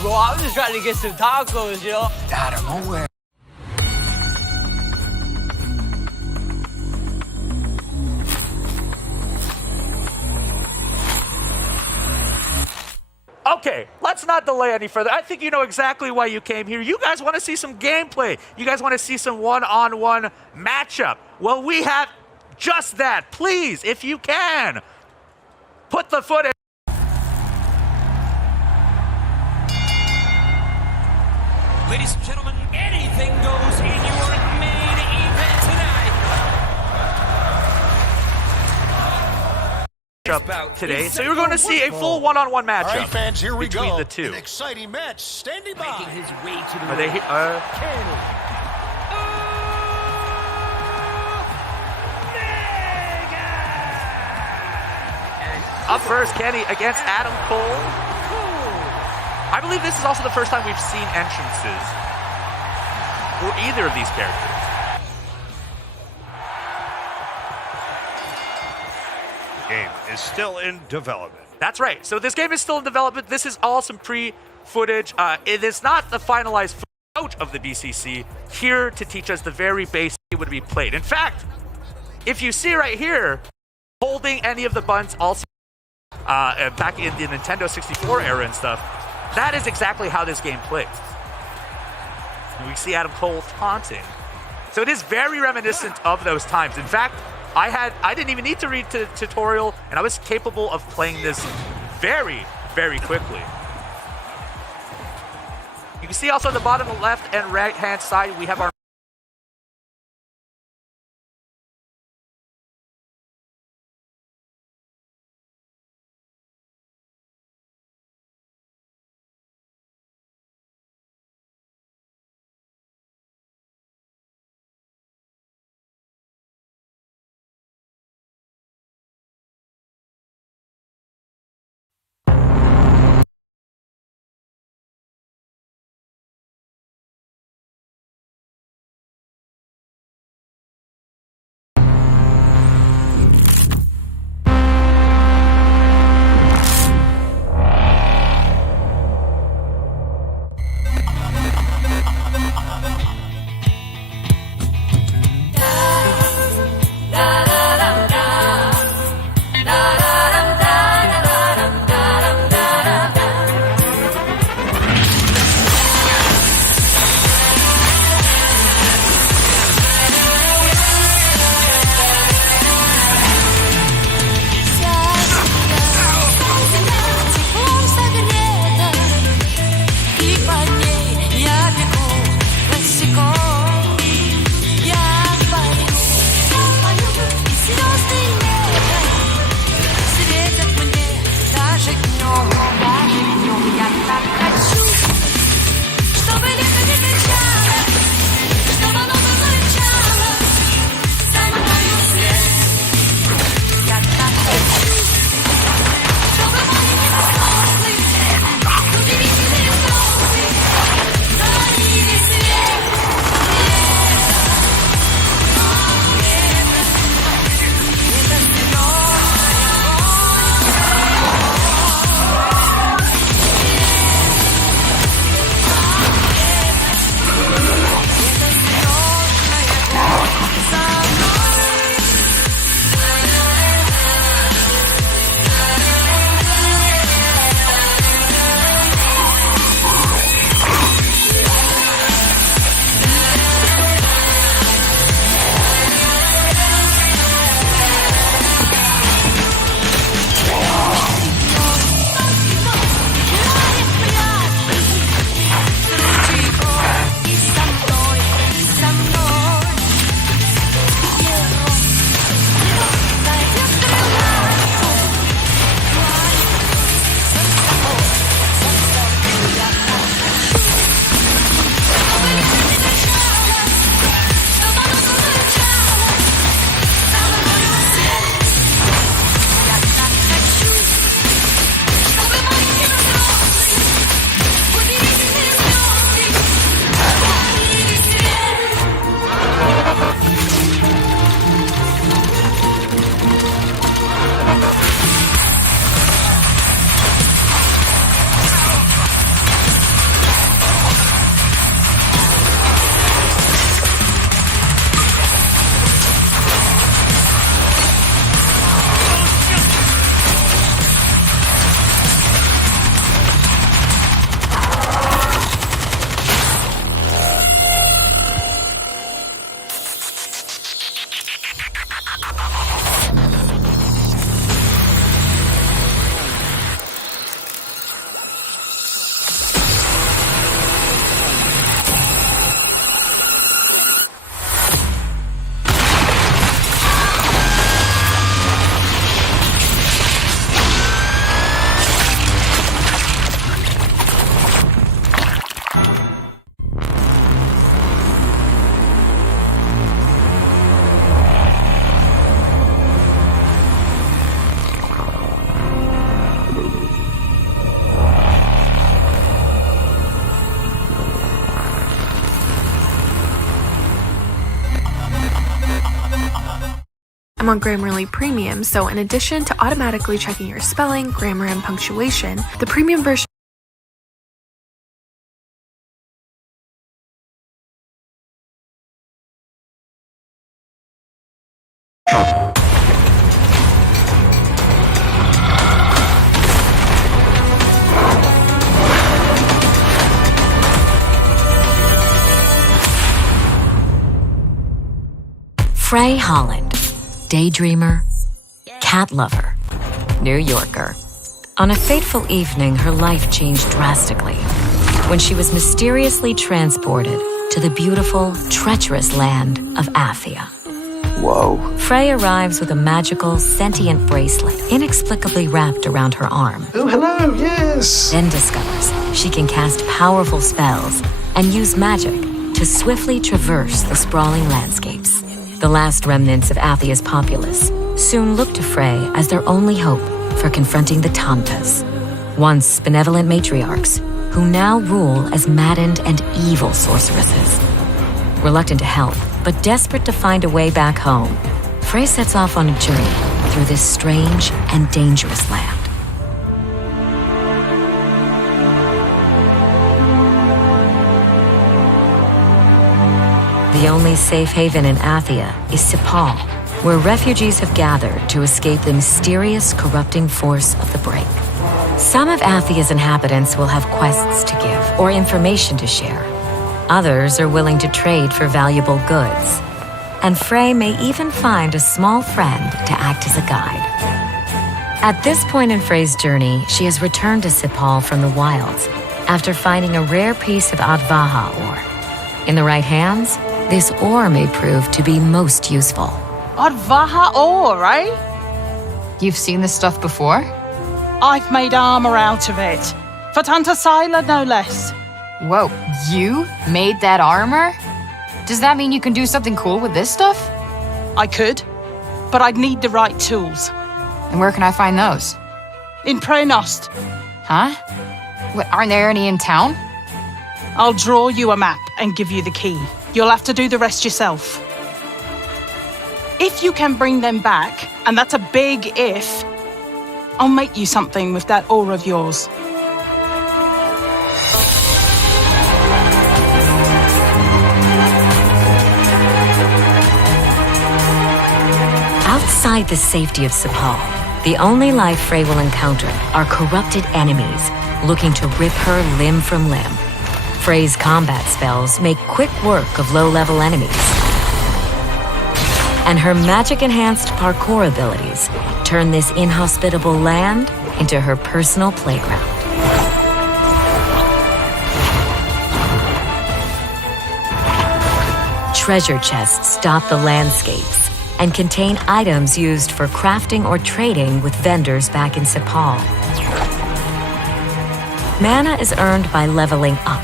Bro, I'm just trying to get some tacos, yo. Out of nowhere. Okay, let's not delay any further. I think you know exactly why you came here. You guys want to see some gameplay. You guys want to see some one-on-one matchup. Well, we have just that. Please, if you can, put the footage. Ladies and gentlemen, anything goes in your main event tonight. Today, so you're going to see a full one-on-one matchup. All right, fans, here we between go. the two. An exciting match standing by. Making his way to the Are they? Up first, Kenny against Adam Cole. I believe this is also the first time we've seen entrances for either of these characters. Game is still in development. That's right. So this game is still in development. This is all some pre-footage. It is not the finalized footage of the BCC. Here to teach us the very basic it would be played. In fact, if you see right here, holding any of the buttons also back in the Nintendo 64 era and stuff, that is exactly how this game plays. And we see Adam Cole taunting. So it is very reminiscent of those times. In fact, I didn't even need to read the tutorial, and I was capable of playing this very, very quickly. You can see also on the bottom left and right hand side, we have our I'm on Grammarly Premium, so in addition to automatically checking your spelling, grammar, and punctuation, the premium version Frey Holland, daydreamer, cat lover, New Yorker. On a fateful evening, her life changed drastically when she was mysteriously transported to the beautiful, treacherous land of Athia. Whoa. Frey arrives with a magical, sentient bracelet inexplicably wrapped around her arm. Oh, hello, yes. Then discovers she can cast powerful spells and use magic to swiftly traverse the sprawling landscapes. The last remnants of Athia's populace soon look to Frey as their only hope for confronting the Tantas, once benevolent matriarchs who now rule as maddened and evil sorceresses. Reluctant to help, but desperate to find a way back home, Frey sets off on a journey through this strange and dangerous land. The only safe haven in Athia is Sepal, where refugees have gathered to escape the mysterious corrupting force of the Break. Some of Athia's inhabitants will have quests to give or information to share. Others are willing to trade for valuable goods. And Frey may even find a small friend to act as a guide. At this point in Frey's journey, she has returned to Sepal from the wilds after finding a rare piece of Advaha ore. In the right hands, this ore may prove to be most useful. Advaha ore, right? You've seen this stuff before? I've made armor out of it. For Tanta Sila, no less. Whoa, you made that armor? Does that mean you can do something cool with this stuff? I could, but I'd need the right tools. And where can I find those? In Prenost. Huh? What, aren't there any in town? I'll draw you a map and give you the key. You'll have to do the rest yourself. If you can bring them back, and that's a big if, I'll make you something with that ore of yours. Outside the safety of Sepal, the only life Frey will encounter are corrupted enemies looking to rip her limb from limb. Frey's combat spells make quick work of low-level enemies. And her magic-enhanced parkour abilities turn this inhospitable land into her personal playground. Treasure chests dot the landscapes and contain items used for crafting or trading with vendors back in Sepal. Mana is earned by leveling up,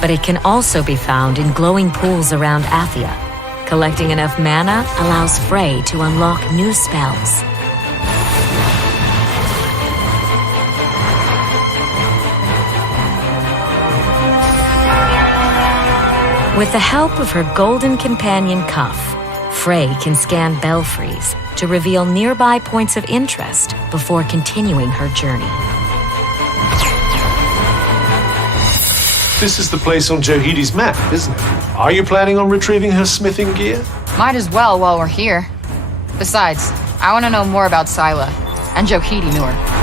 but it can also be found in glowing pools around Athia. Collecting enough mana allows Frey to unlock new spells. With the help of her golden companion Cuff, Frey can scan belfries to reveal nearby points of interest before continuing her journey. This is the place on Johidi's map, isn't it? Are you planning on retrieving her smithing gear? Might as well while we're here. Besides, I want to know more about Sila and Johidi Nur.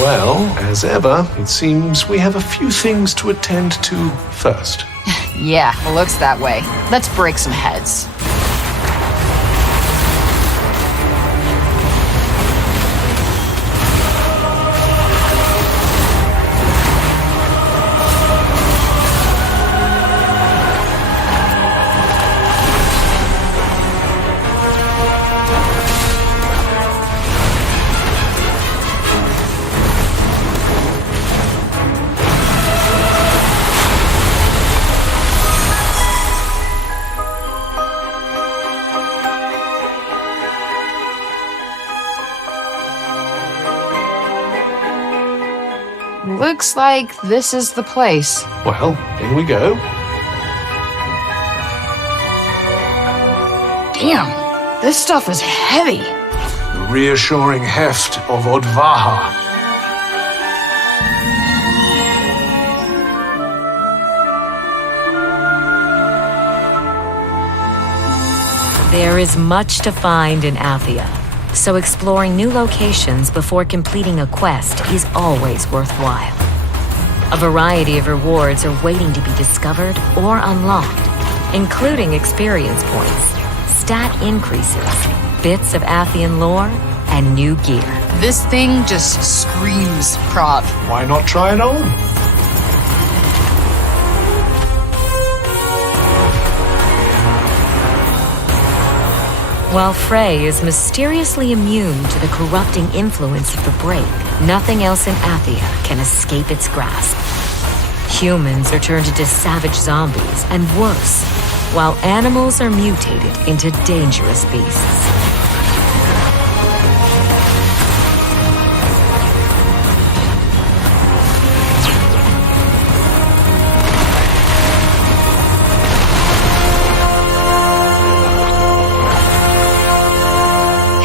Well, as ever, it seems we have a few things to attend to first. Yeah, it looks that way. Let's break some heads. Looks like this is the place. Well, in we go. Damn, this stuff is heavy. The reassuring heft of Odvaha. There is much to find in Athia, so exploring new locations before completing a quest is always worthwhile. A variety of rewards are waiting to be discovered or unlocked, including experience points, stat increases, bits of Athian lore, and new gear. This thing just screams prog. Why not try it on? While Frey is mysteriously immune to the corrupting influence of the break, nothing else in Athia can escape its grasp. Humans are turned into savage zombies, and worse, while animals are mutated into dangerous beasts.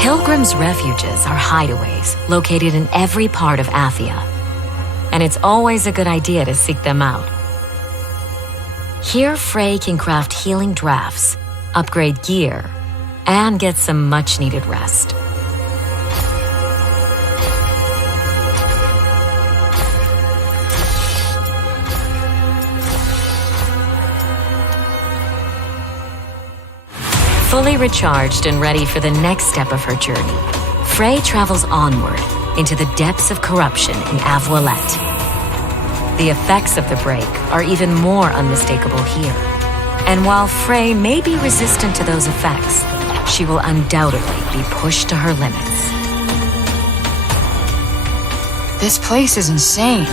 Pilgrims' refuges are hideaways located in every part of Athia, and it's always a good idea to seek them out. Here, Frey can craft healing drafts, upgrade gear, and get some much-needed rest. Fully recharged and ready for the next step of her journey, Frey travels onward into the depths of corruption in Avoilette. The effects of the break are even more unmistakable here. And while Frey may be resistant to those effects, she will undoubtedly be pushed to her limits. This place is insane.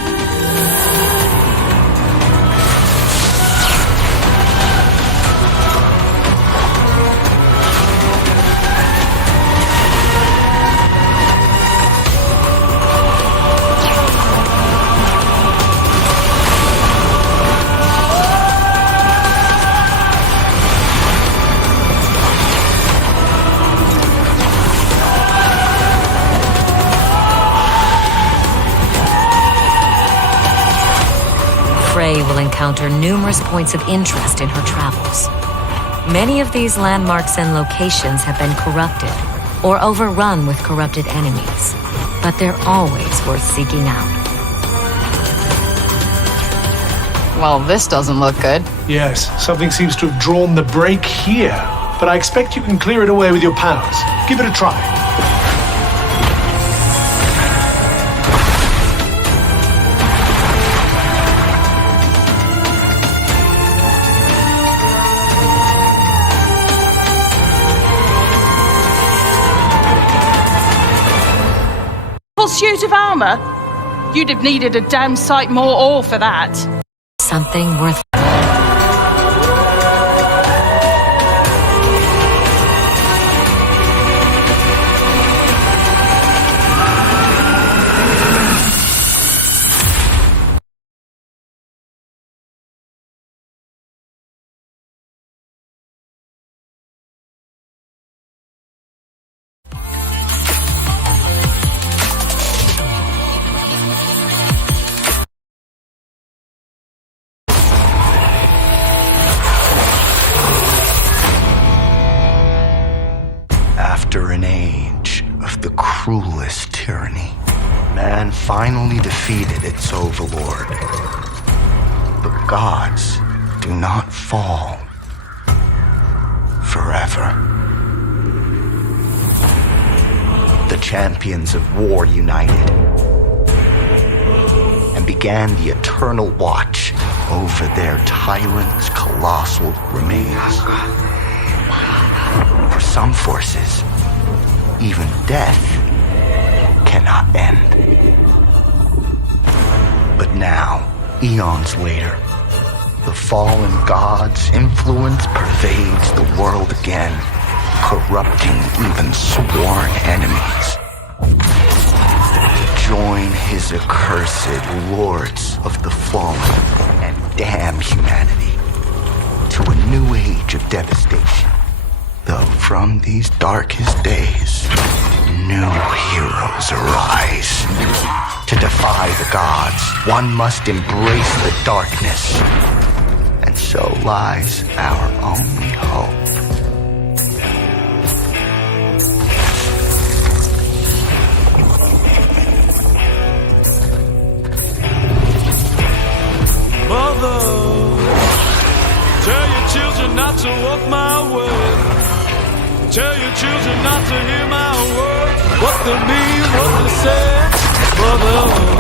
Frey will encounter numerous points of interest in her travels. Many of these landmarks and locations have been corrupted or overrun with corrupted enemies, but they're always worth seeking out. Well, this doesn't look good. Yes, something seems to have drawn the break here, but I expect you can clear it away with your powers. Give it a try. Suit of armor? You'd have needed a damn sight more ore for that. Something worth. After an age of the cruelest tyranny, man finally defeated its overlord. But gods do not fall forever. The champions of war united and began the eternal watch over their tyrant's colossal remains. For some forces, even death cannot end. But now, eons later, the fallen god's influence pervades the world again, corrupting even sworn enemies. To join his accursed lords of the fallen and damn humanity to a new age of devastation. Though from these darkest days, new heroes arise. To defy the gods, one must embrace the darkness. And so lies our only hope. Mother, tell your children not to walk my way. Tell your children not to hear my words. What they mean, what they say, mother.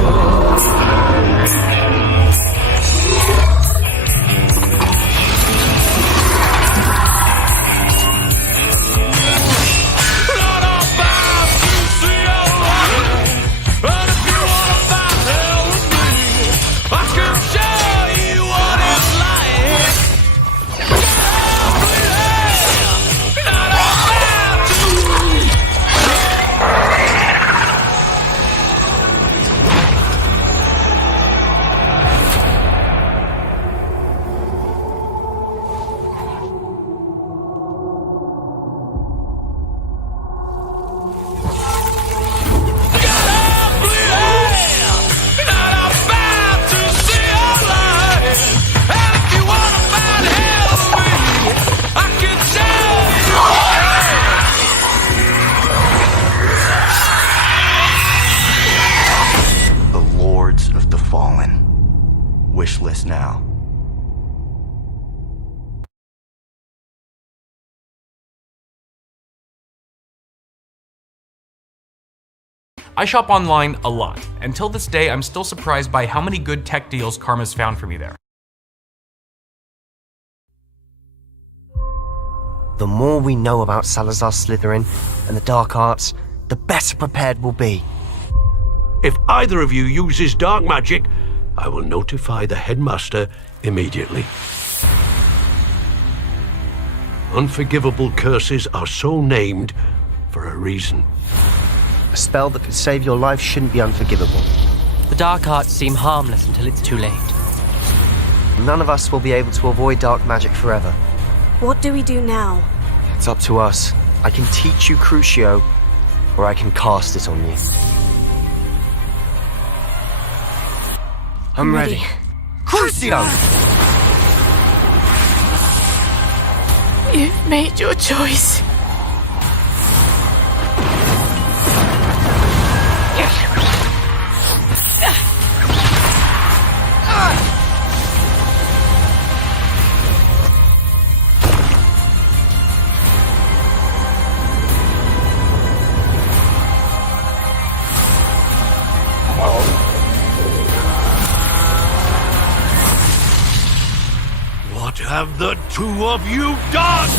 Wish list now. I shop online a lot. Until this day, I'm still surprised by how many good tech deals Karma's found for me there. The more we know about Salazar Slytherin and the dark arts, the better prepared we'll be. If either of you uses dark magic, I will notify the headmaster immediately. Unforgivable curses are so named for a reason. A spell that could save your life shouldn't be unforgivable. The dark arts seem harmless until it's too late. None of us will be able to avoid dark magic forever. What do we do now? It's up to us. I can teach you Crucio, or I can cast it on you. I'm ready. Crucio! You've made your choice. What have the two of you done?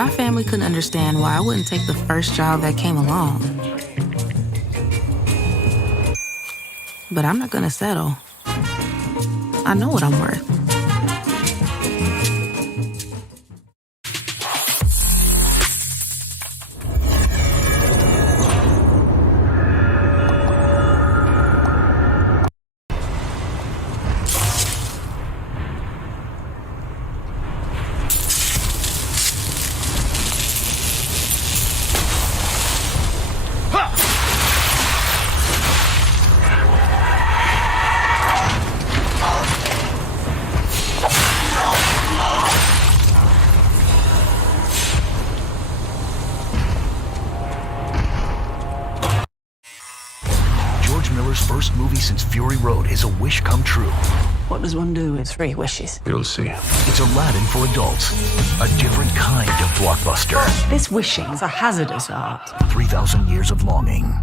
My family couldn't understand why I wouldn't take the first job that came along. But I'm not gonna settle. I know what I'm worth. First movie since Fury Road is a wish come true. What does one do with 3 wishes? You'll see. It's Aladdin for adults. A different kind of blockbuster. This wishing's a hazardous art. 3,000 years of longing.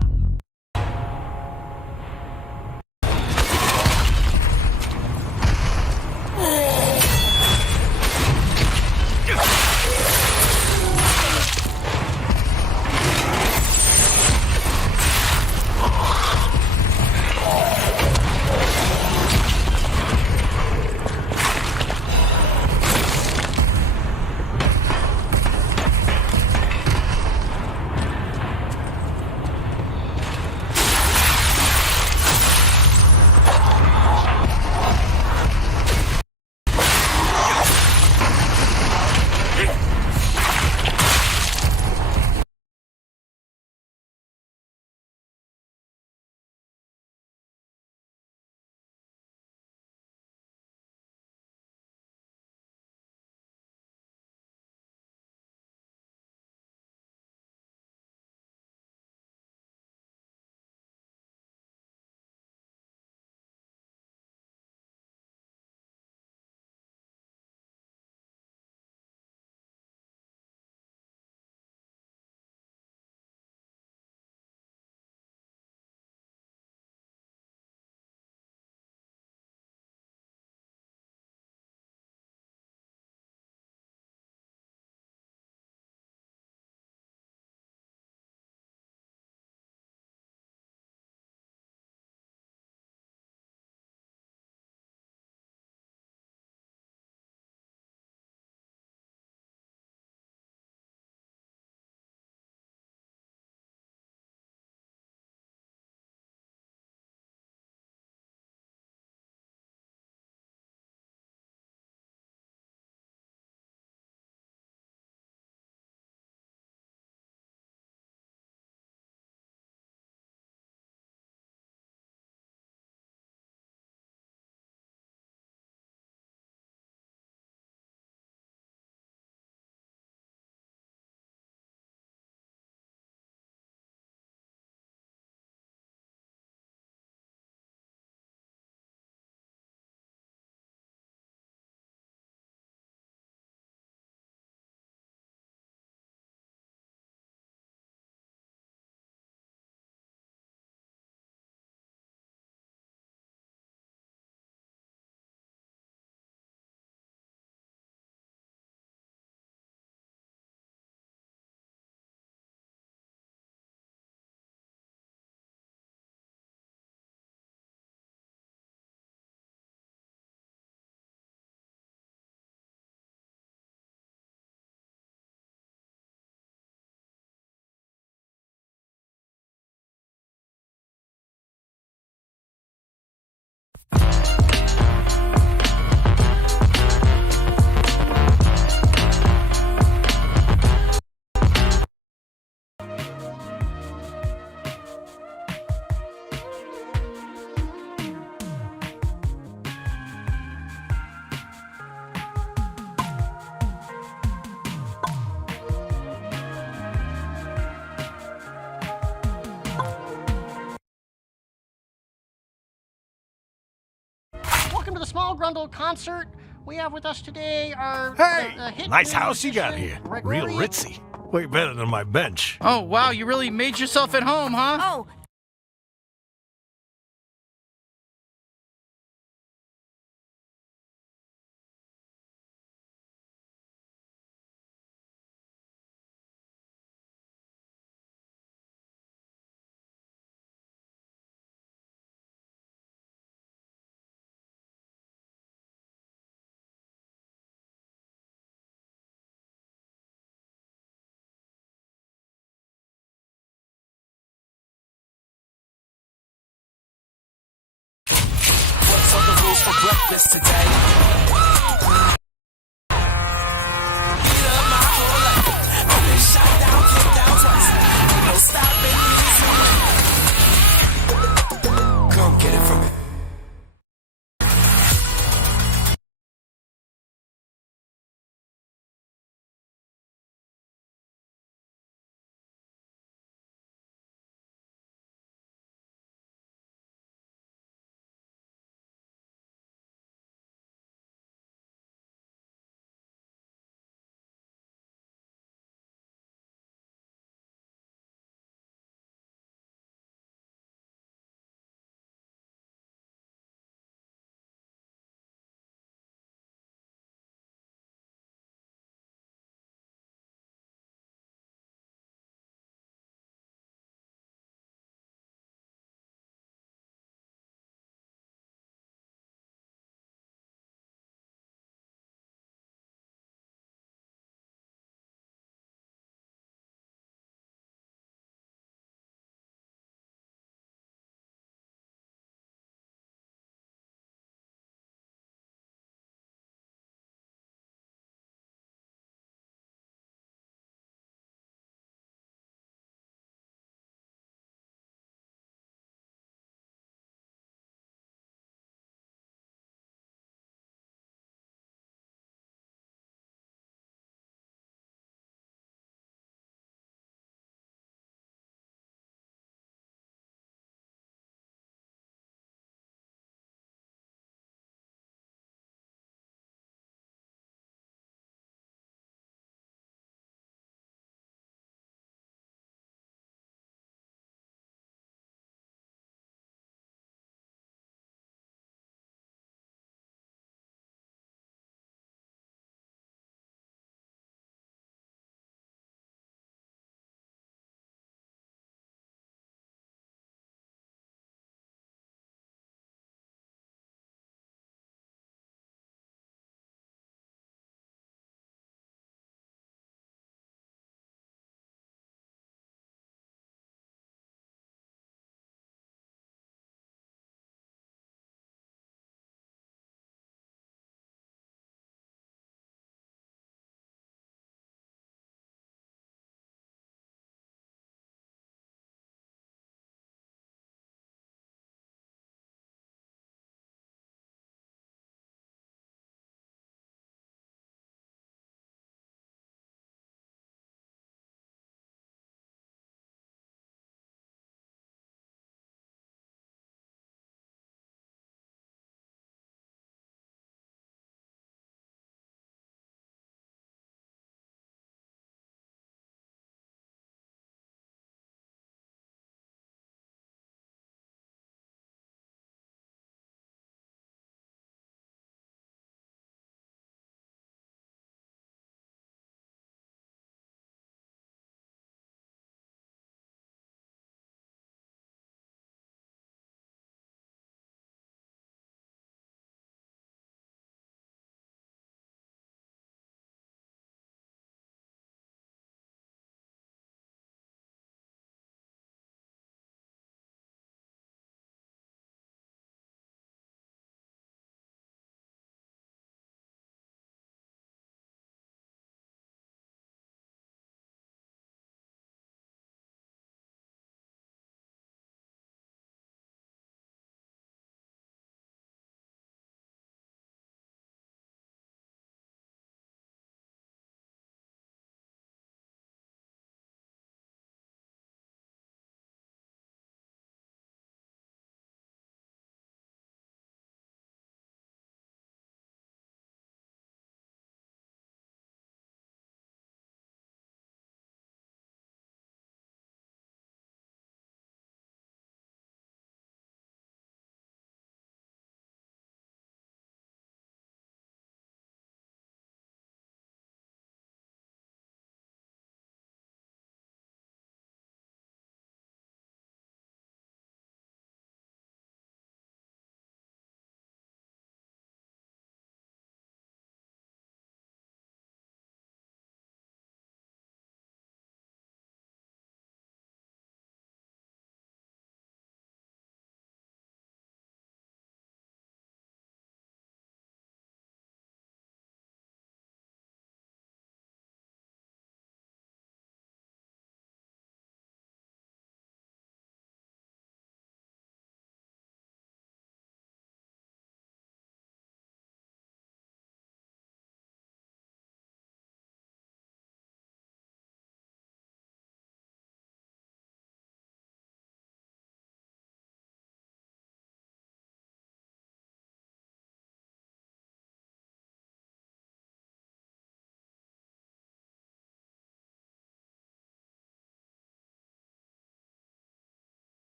Welcome to the Small Grundle concert. We have with us today our hit Nice house you got here. Real Gregorian. ritzy. Way better than my bench. Oh, wow, you really made yourself at home, huh? Oh, breakfast today.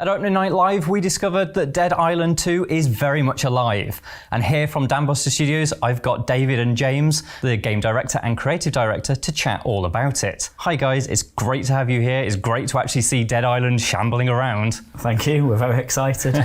At Opening Night Live, we discovered that Dead Island 2 is very much alive. And here from Dambuster Studios, I've got David and James, the game director and creative director, to chat all about it. Hi guys, it's great to have you here. It's great to actually see Dead Island shambling around. Thank you, we're very excited.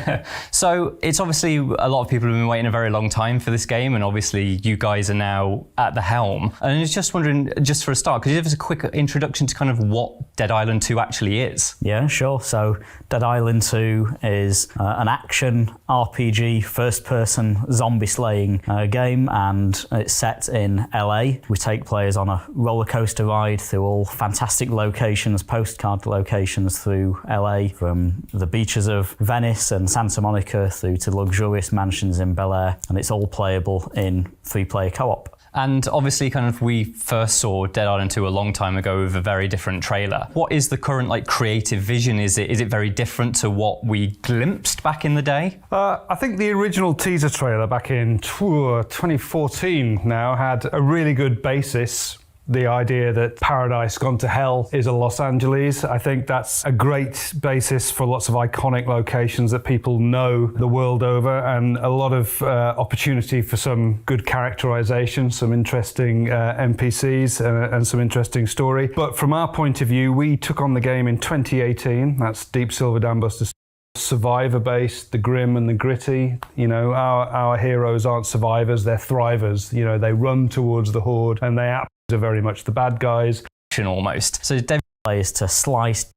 So it's obviously a lot of people have been waiting a very long time for this game, and obviously you guys are now at the helm. And I was just wondering, just for a start, could you give us a quick introduction to kind of what Dead Island 2 actually is? Yeah, sure. So Dead Island 2 is an action RPG first-person zombie slaying game, and it's set in LA. We take players on a roller coaster ride through all fantastic locations, postcard locations through LA, from the beaches of Venice and Santa Monica through to luxurious mansions in Bel Air, and it's all playable in 3-player co-op. And obviously kind of we first saw Dead Island 2 a long time ago with a very different trailer. What is the current creative vision? Is it very different to what we glimpsed back in the day? I think the original teaser trailer back in 2014 now had a really good basis. The idea that Paradise Gone to Hell is a Los Angeles. I think that's a great basis for lots of iconic locations that people know the world over, and a lot of opportunity for some good characterization, some interesting NPCs and some interesting story. But from our point of view, we took on the game in 2018. That's Deep Silver Dambuster. Survivor-based, the grim and the gritty. You know, our heroes aren't survivors, they're thrivers. You know, they run towards the horde, and they are very much the bad guys. Almost. So Dead players to slice.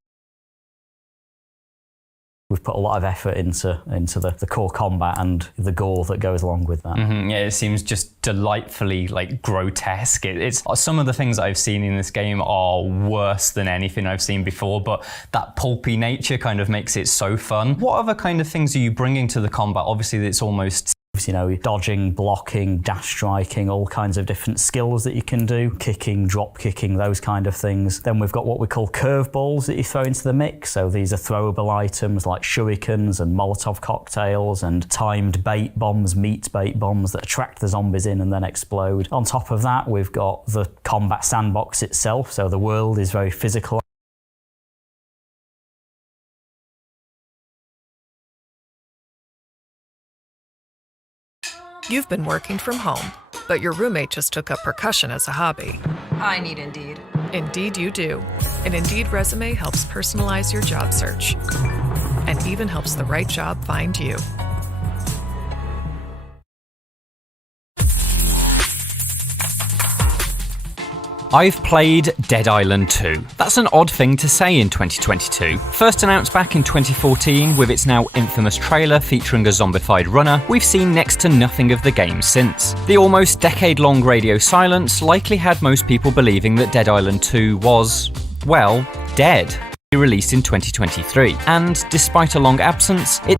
We've put a lot of effort into the core combat and the gore that goes along with that. Mm-hmm. Yeah, it seems just delightfully grotesque. It's some of the things I've seen in this game are worse than anything I've seen before, but that pulpy nature kind of makes it so fun. What other kind of things are you bringing to the combat? Obviously, it's almost, you know, dodging, blocking, dash striking, all kinds of different skills that you can do, kicking, drop kicking, those kind of things. Then we've got what we call curveballs that you throw into the mix. So these are throwable items like shurikens and Molotov cocktails and timed bait bombs, meat bait bombs that attract the zombies in and then explode. On top of that, we've got the combat sandbox itself. So the world is very physical. You've been working from home, but your roommate just took up percussion as a hobby. I need Indeed. Indeed you do. An Indeed resume helps personalize your job search and even helps the right job find you. I've played Dead Island 2. That's an odd thing to say in 2022. First announced back in 2014 with its now infamous trailer featuring a zombified runner, we've seen next to nothing of the game since. The almost decade-long radio silence likely had most people believing that Dead Island 2 was, well, dead. Released in 2023, and despite a long absence, it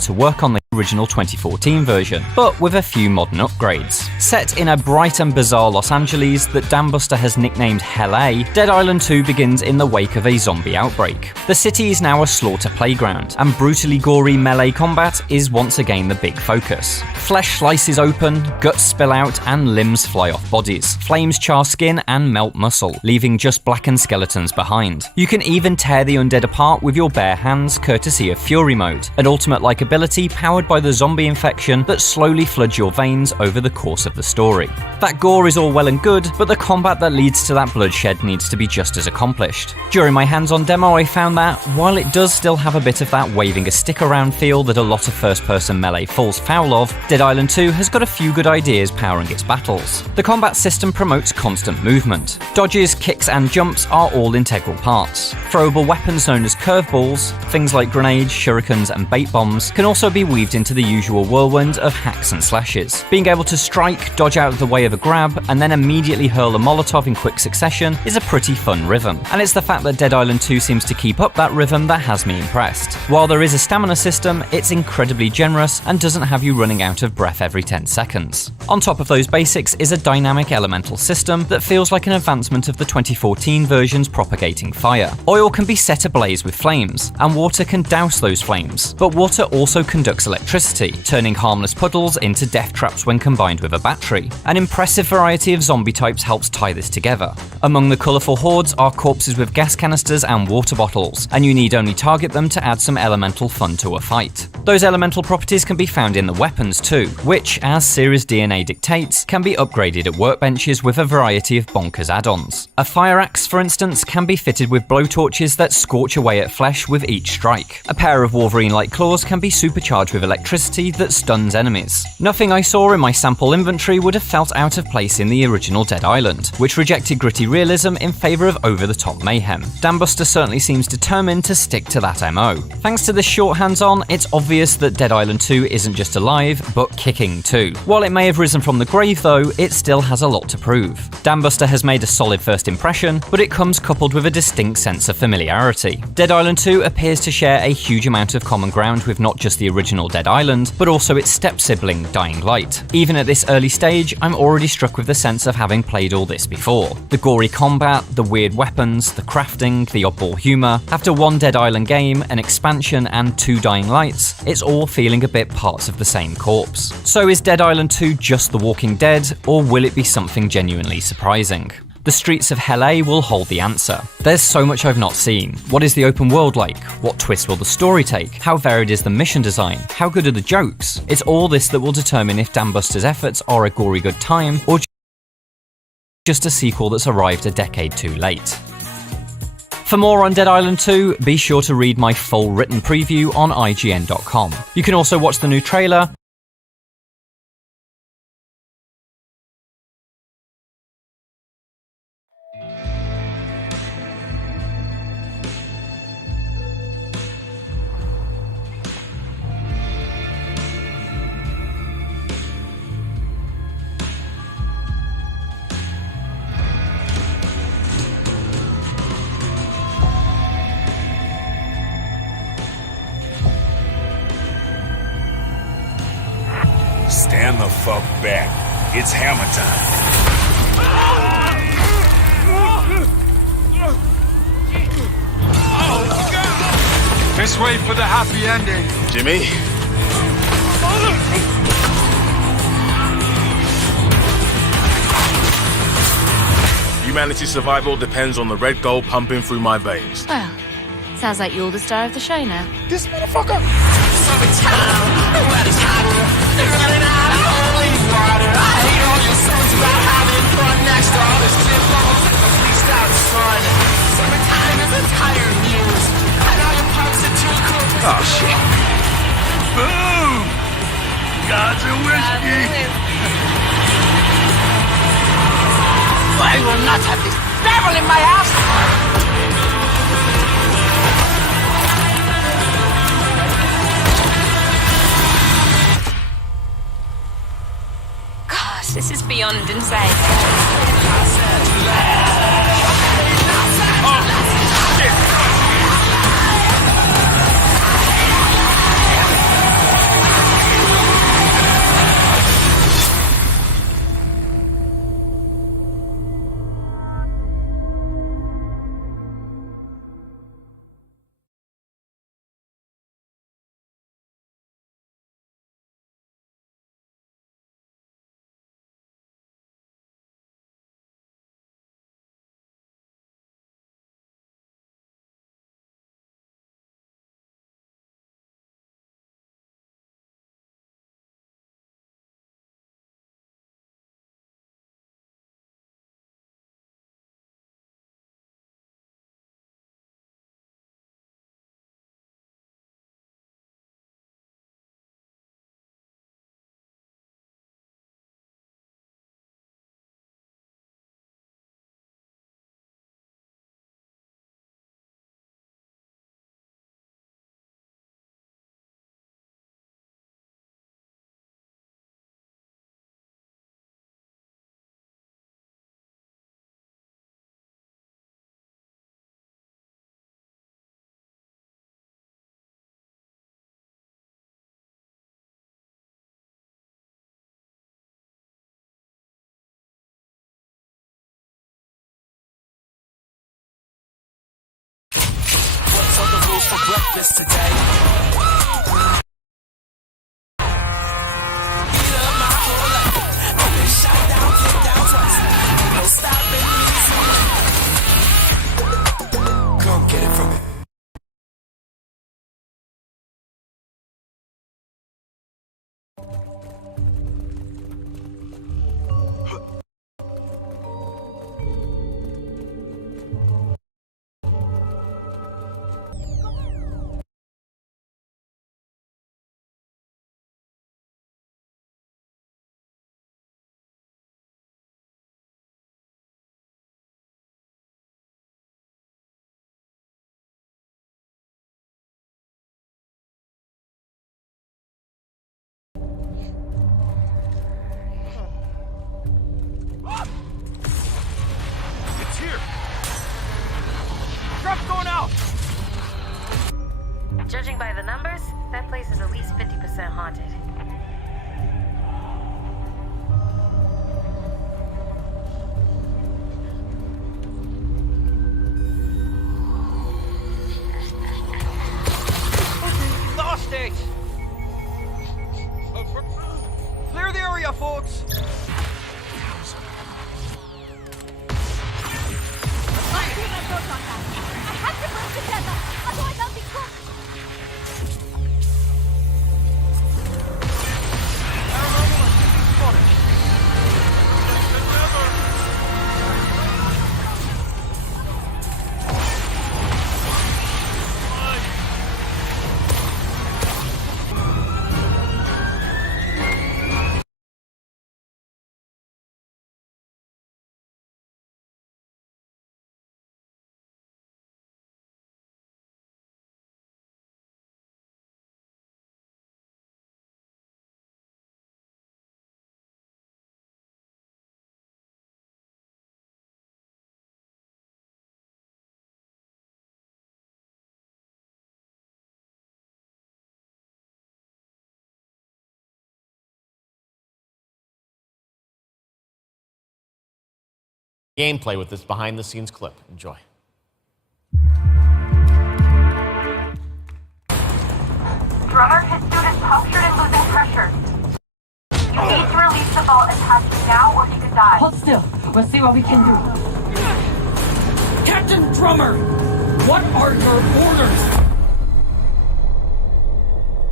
to work on the original 2014 version, but with a few modern upgrades. Set in a bright and bizarre Los Angeles that Dambuster has nicknamed Hell A, Dead Island 2 begins in the wake of a zombie outbreak. The city is now a slaughter playground, and brutally gory melee combat is once again the big focus. Flesh slices open, guts spill out, and limbs fly off bodies. Flames char skin and melt muscle, leaving just blackened skeletons behind. You can even tear the undead apart with your bare hands, courtesy of Fury Mode, an ultimate-like ability powered by the zombie infection that slowly floods your veins over the course of the story. That gore is all well and good, but the combat that leads to that bloodshed needs to be just as accomplished. During my hands-on demo, I found that, while it does still have a bit of that waving a stick around feel that a lot of first-person melee falls foul of, Dead Island 2 has got a few good ideas powering its battles. The combat system promotes constant movement. Dodges, kicks, and jumps are all integral parts. Throwable weapons known as curveballs, things like grenades, shurikens, and bait bombs, can also be weaved into the usual whirlwind of hacks and slashes. Being able to strike, dodge out of the way of a grab, and then immediately hurl a Molotov in quick succession is a pretty fun rhythm. And it's the fact that Dead Island 2 seems to keep up that rhythm that has me impressed. While there is a stamina system, it's incredibly generous and doesn't have you running out of breath every 10 seconds. On top of those basics is a dynamic elemental system that feels like an advancement of the 2014 version's propagating fire. Oil can be set ablaze with flames, and water can douse those flames, but water also conducts electricity electricity, turning harmless puddles into death traps when combined with a battery. An impressive variety of zombie types helps tie this together. Among the colourful hordes are corpses with gas canisters and water bottles, and you need only target them to add some elemental fun to a fight. Those elemental properties can be found in the weapons too, which, as series DNA dictates, can be upgraded at workbenches with a variety of bonkers add-ons. A fire axe, for instance, can be fitted with blowtorches that scorch away at flesh with each strike. A pair of Wolverine-like claws can be supercharged with electricity that stuns enemies. Nothing I saw in my sample inventory would have felt out of place in the original Dead Island, which rejected gritty realism in favour of over-the-top mayhem. Dambuster certainly seems determined to stick to that MO. Thanks to this short hands-on, it's obvious that Dead Island 2 isn't just alive, but kicking too. While it may have risen from the grave though, it still has a lot to prove. Dambuster has made a solid first impression, but it comes coupled with a distinct sense of familiarity. Dead Island 2 appears to share a huge amount of common ground with not just the original Dead Island, but also its step-sibling Dying Light. Even at this early stage, I'm already struck with the sense of having played all this before. The gory combat, the weird weapons, the crafting, the oddball humour. After one Dead Island game, an expansion, and 2 Dying Lights, it's all feeling a bit parts of the same corpse. So is Dead Island 2 just The Walking Dead, or will it be something genuinely surprising? The streets of Hell A will hold the answer. There's so much I've not seen. What is the open world like? What twists will the story take? How varied is the mission design? How good are the jokes? It's all this that will determine if Dambuster's efforts are a gory good time, or just a sequel that's arrived a decade too late. For more on Dead Island 2, be sure to read my full written preview on IGN.com. You can also watch the new trailer, Stand the fuck back. It's hammer time. This way for the happy ending. Jimmy? Humanity's survival depends on the red gold pumping through my veins. Well, sounds like you're the star of the show now. This motherfucker! Oh shit. Boom! Gods and whiskey! I will not have this devil in my house! This is beyond insane. What's on the rules for breakfast today? ya, folks! Gameplay with this behind-the-scenes clip. Enjoy. Drummer, his suit is punctured and losing pressure. You need to release the vault attached now or he could die. Hold still. We'll see what we can do. Captain Drummer, what are your orders?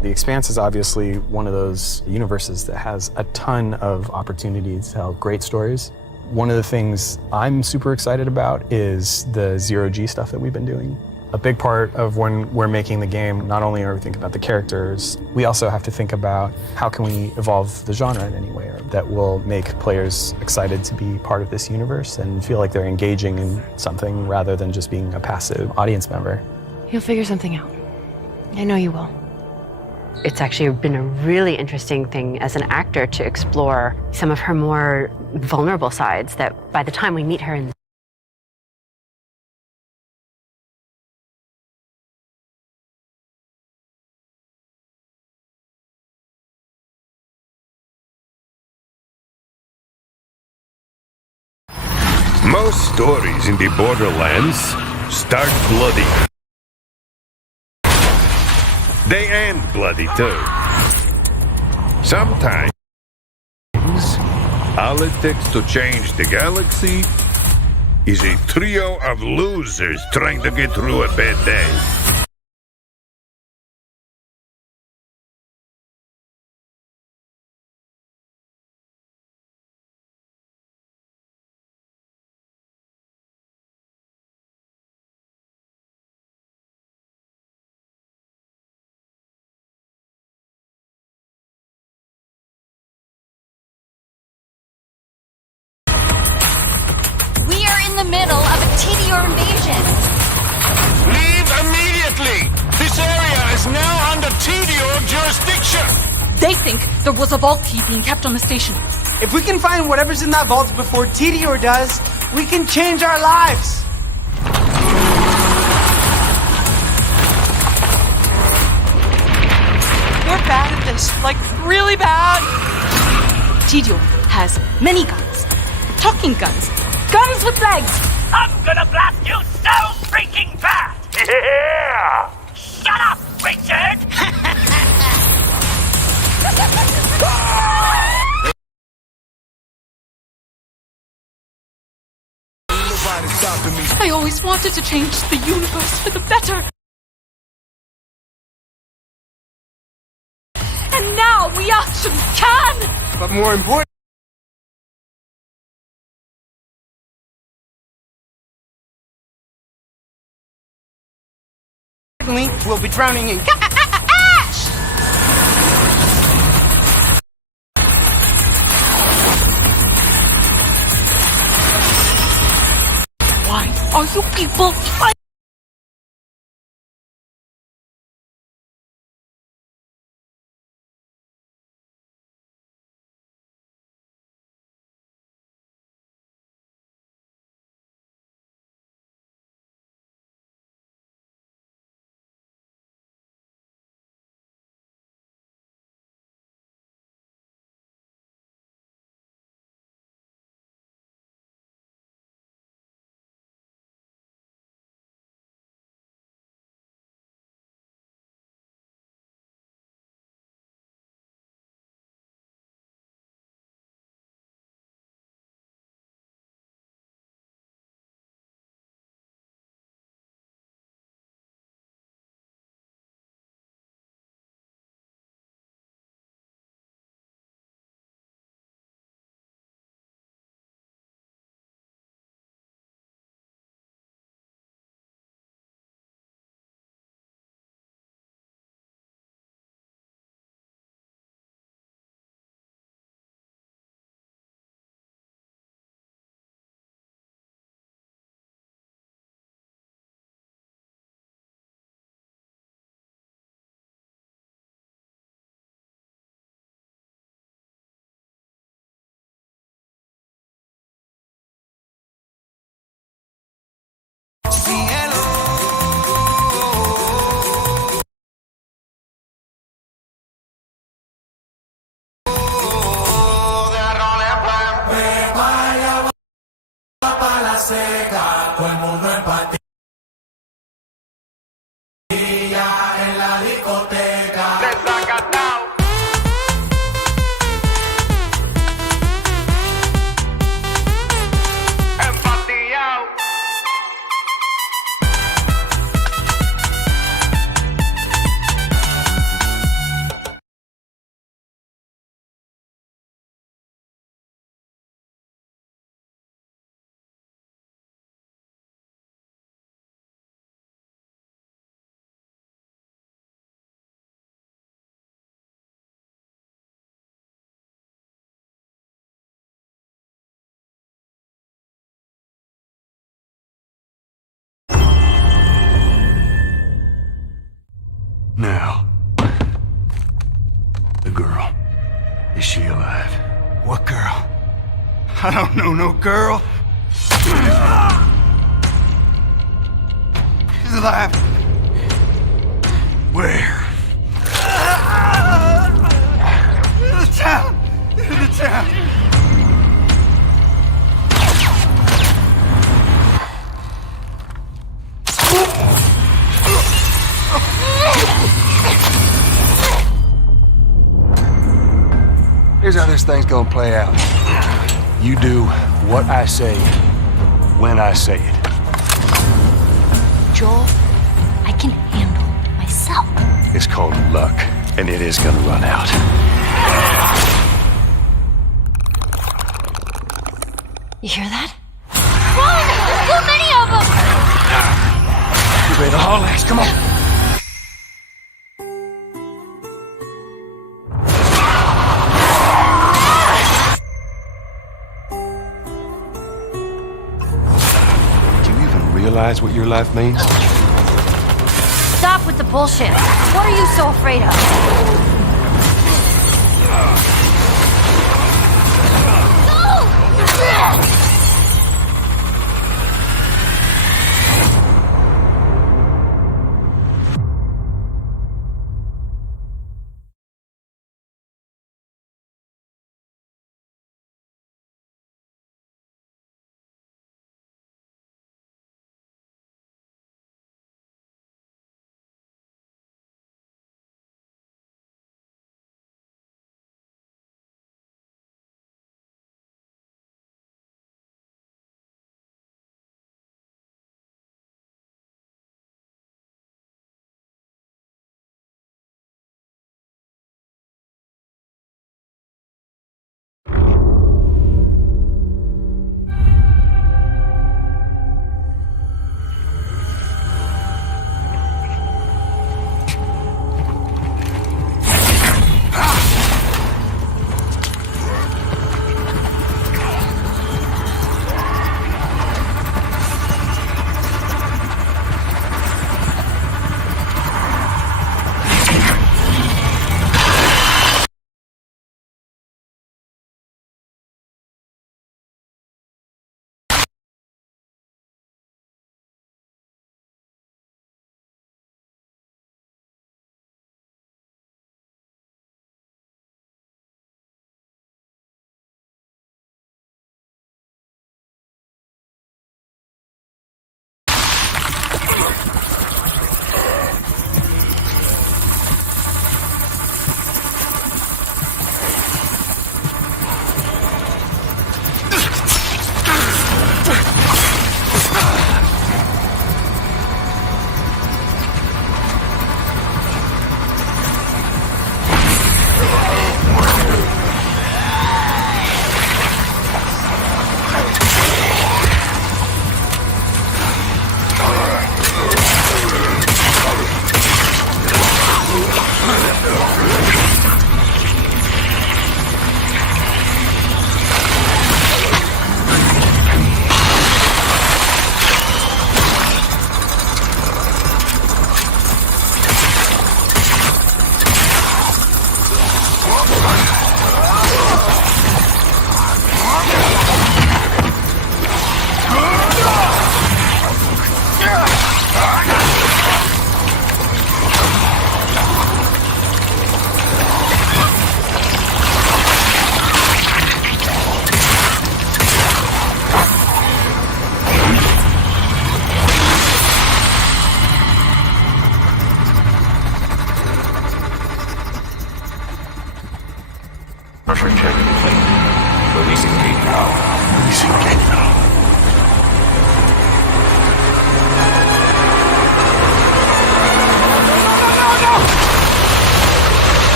The Expanse is obviously one of those universes that has a ton of opportunities to tell great stories. One of the things I'm super excited about is the zero-G stuff that we've been doing. A big part of when we're making the game, not only are we thinking about the characters, we also have to think about how can we evolve the genre in any way that will make players excited to be part of this universe and feel like they're engaging in something rather than just being a passive audience member. You'll figure something out. I know you will. It's actually been a really interesting thing as an actor to explore some of her more vulnerable sides that by the time we meet her in most stories in the Borderlands start bloody. They end bloody too. Sometimes, all it takes to change the galaxy is a trio of losers trying to get through a bad day. We are in the middle of a Tediore invasion. Leave immediately! This area is now under Tediore jurisdiction! They think there was a vault key being kept on the station. If we can find whatever's in that vault before Tediore does, we can change our lives! We're bad at this, like really bad. Tediore has many guns, talking guns, guns with legs. I'm gonna blast you so freaking fast! Yeah! Shut up, Richard! I always wanted to change the universe for the better. And now we actually can! But more important, we'll be drowning in ash! Why are you people fighting? Now, the girl. Is she alive? What girl? I don't know no girl. She's alive. Where? In the town. In the town. Here's how this thing's gonna play out. You do what I say, when I say it. Joel, I can handle myself. It's called luck, and it is gonna run out. You hear that? Run! There's so many of them! You ready to haul ass? Come on. Realize what your life means? Stop with the bullshit. What are you so afraid of?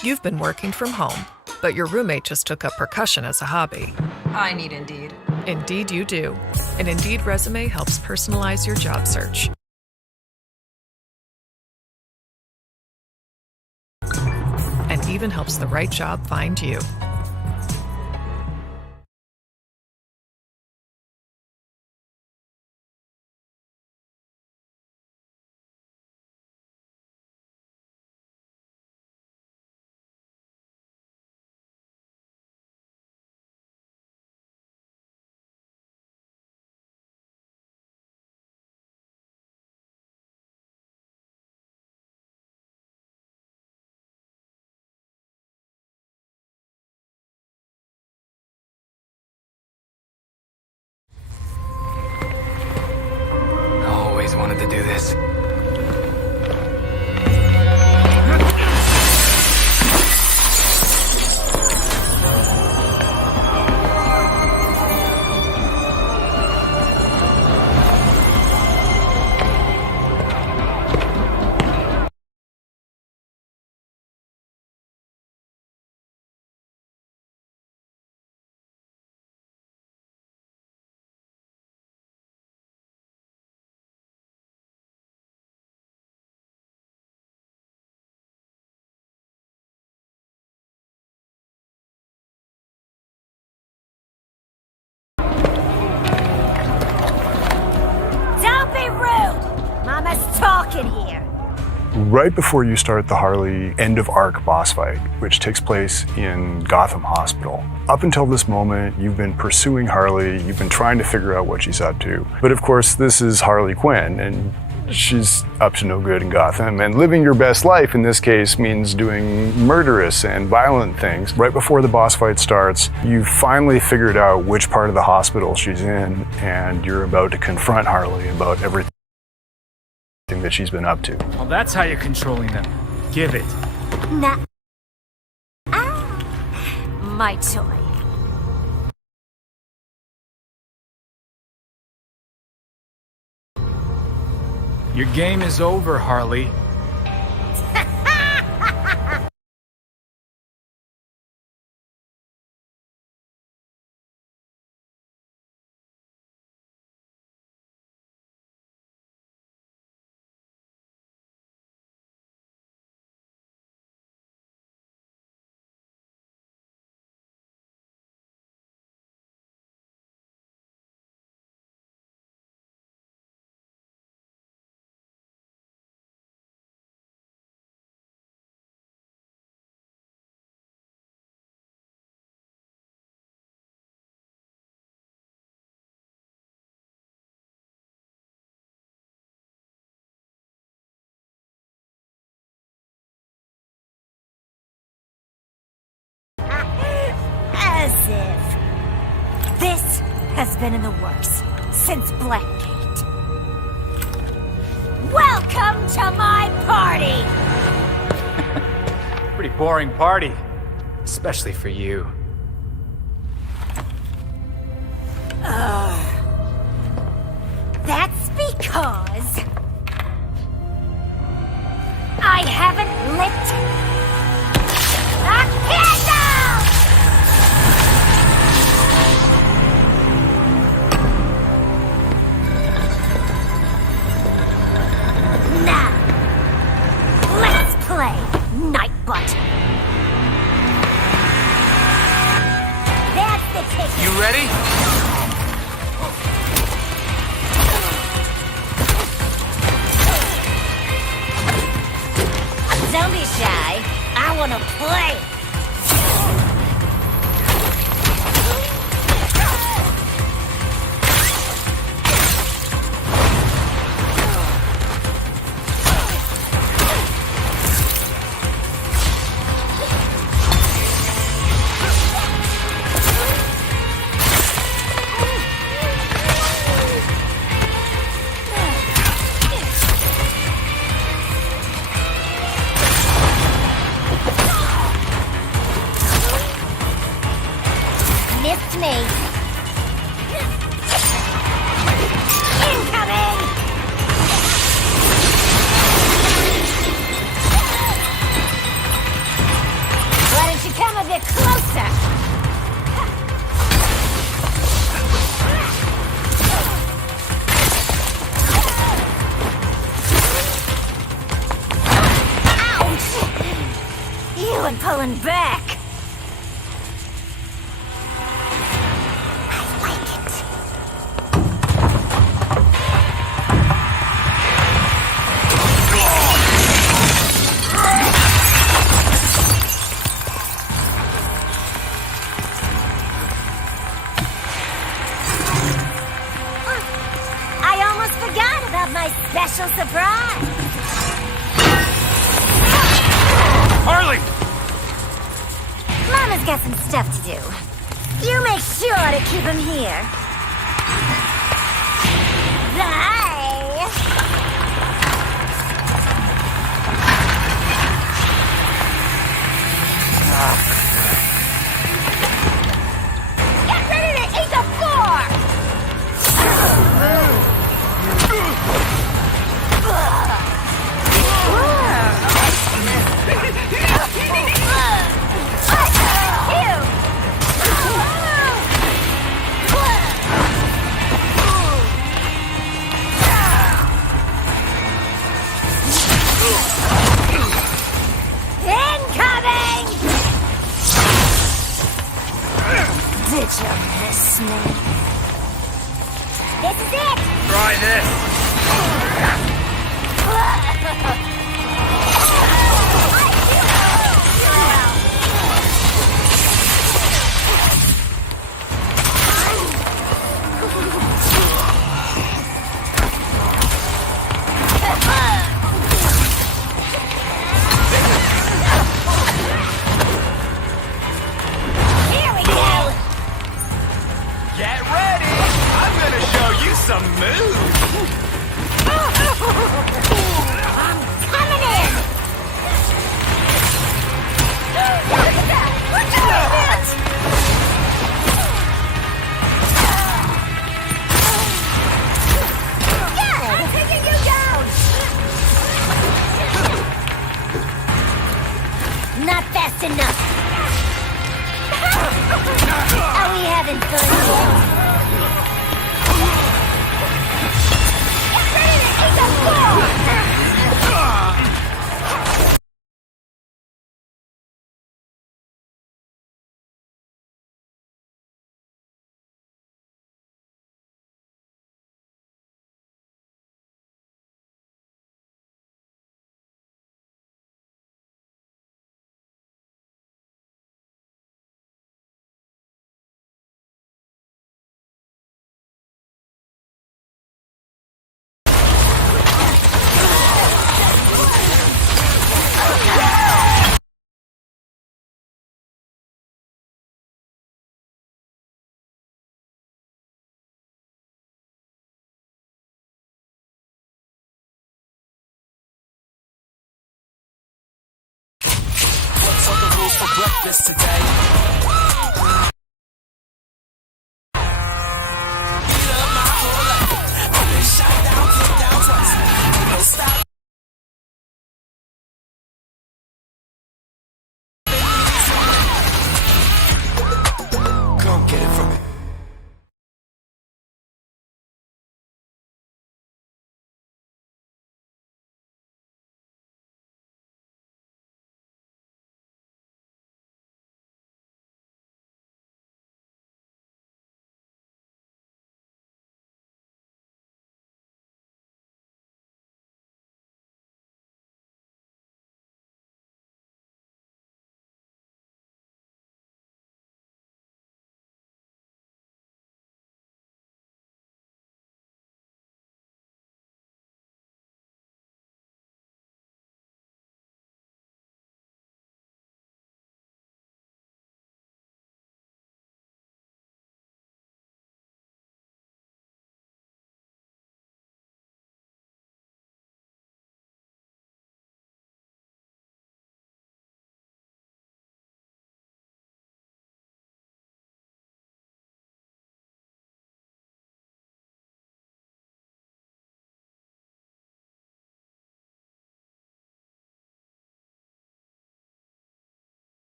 You've been working from home, but your roommate just took up percussion as a hobby. I need Indeed. Indeed you do. An Indeed resume helps personalize your job search. And even helps the right job find you. Always wanted to do this. Don't be rude! Mama's talking here. Right before you start the Harley end of arc boss fight, which takes place in Gotham Hospital, up until this moment, you've been pursuing Harley, you've been trying to figure out what she's up to. But of course, this is Harley Quinn, and she's up to no good in Gotham. And living your best life in this case means doing murderous and violent things. Right before the boss fight starts, you've finally figured out which part of the hospital she's in, and you're about to confront Harley about everything that she's been up to. Well, that's how you're controlling them. Give it. Nah. Ah, my toy. Your game is over, Harley. As if. This has been in the works since Blackgate. Welcome to my party! Pretty boring party. Especially for you. That's because I haven't lit a candle! Now, let's play Nightbutt. That's the ticket. You ready? Don't be shy. I want to play. one pulling back. I like it. I almost forgot about my special surprise. Harley! Mama's got some stuff to do. You make sure to keep him here. Bye! Get ready to eat the floor! Incoming! Did you miss me? This is it! Try this! Here we go! Get ready! I'm gonna show you some moves! I'm coming in! Look at that! Look at it! Got it! I'm taking you down! Not fast enough! Are we having fun yet? Get ready to eat the floor! What's all the rules for breakfast today?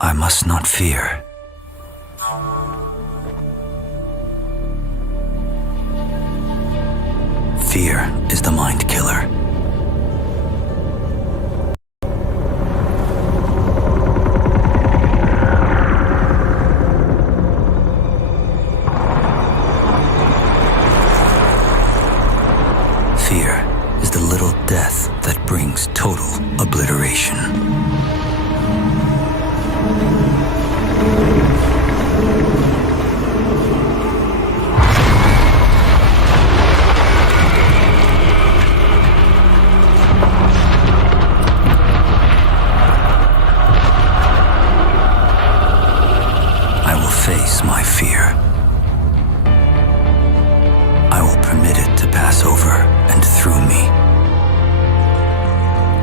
I must not fear. Fear is the mind killer. Fear is the little death that brings total obliteration. I will face my fear. I will permit it to pass over and through me.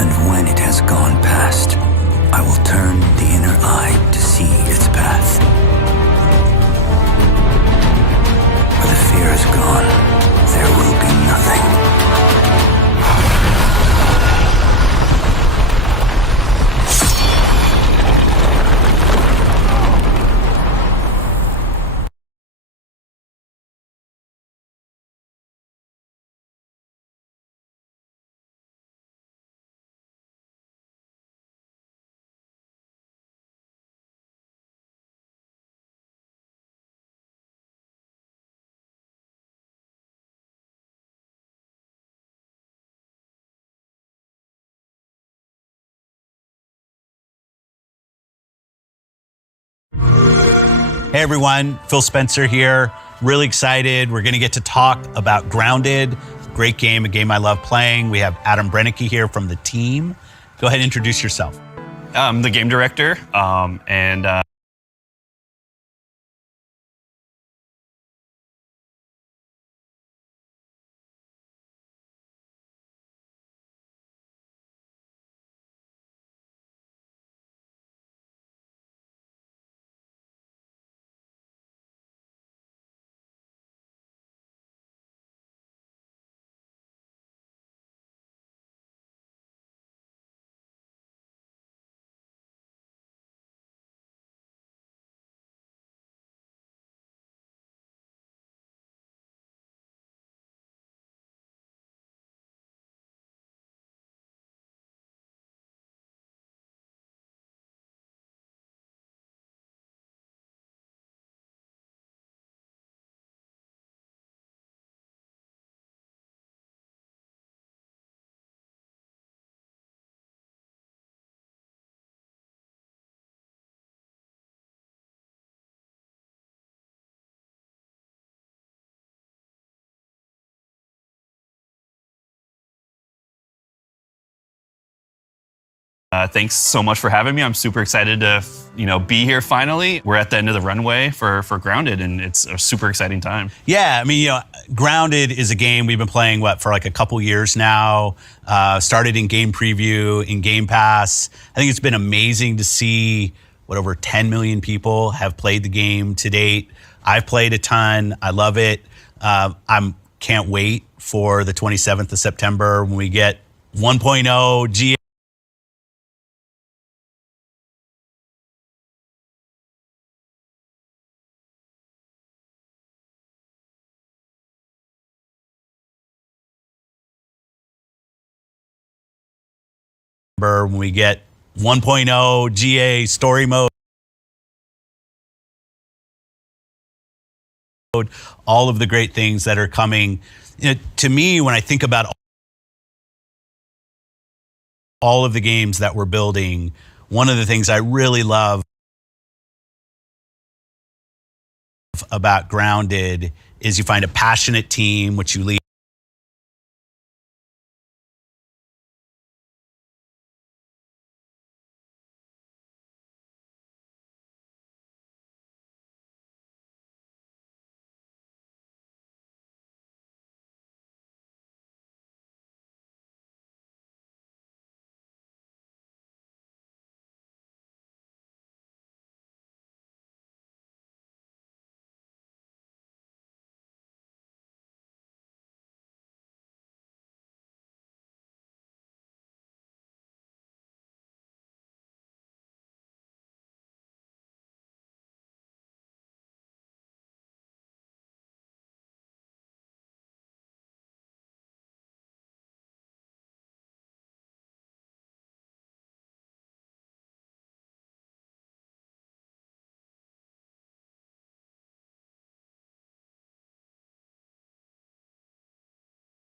And when it has gone past, I will turn the inner eye to see its path. Where the fear is gone, there will be nothing. Hey everyone, Phil Spencer here. Really excited. We're going to get to talk about Grounded. Great game, a game I love playing. We have Adam Brennicky here from the team. Go ahead and introduce yourself. I'm the game director, thanks so much for having me. I'm super excited to, be here finally. We're at the end of the runway for Grounded, and it's a super exciting time. Yeah, I mean, Grounded is a game we've been playing, for like a couple years now. Started in game preview, in Game Pass. I think it's been amazing to see what over 10 million people have played the game to date. I've played a ton. I love it. Can't wait for the 27th of September when we get 1.0 GA. When we get 1.0 GA story mode, all of the great things that are coming. To me, when I think about all of the games that we're building, one of the things I really love about Grounded is you find a passionate team, which you lead.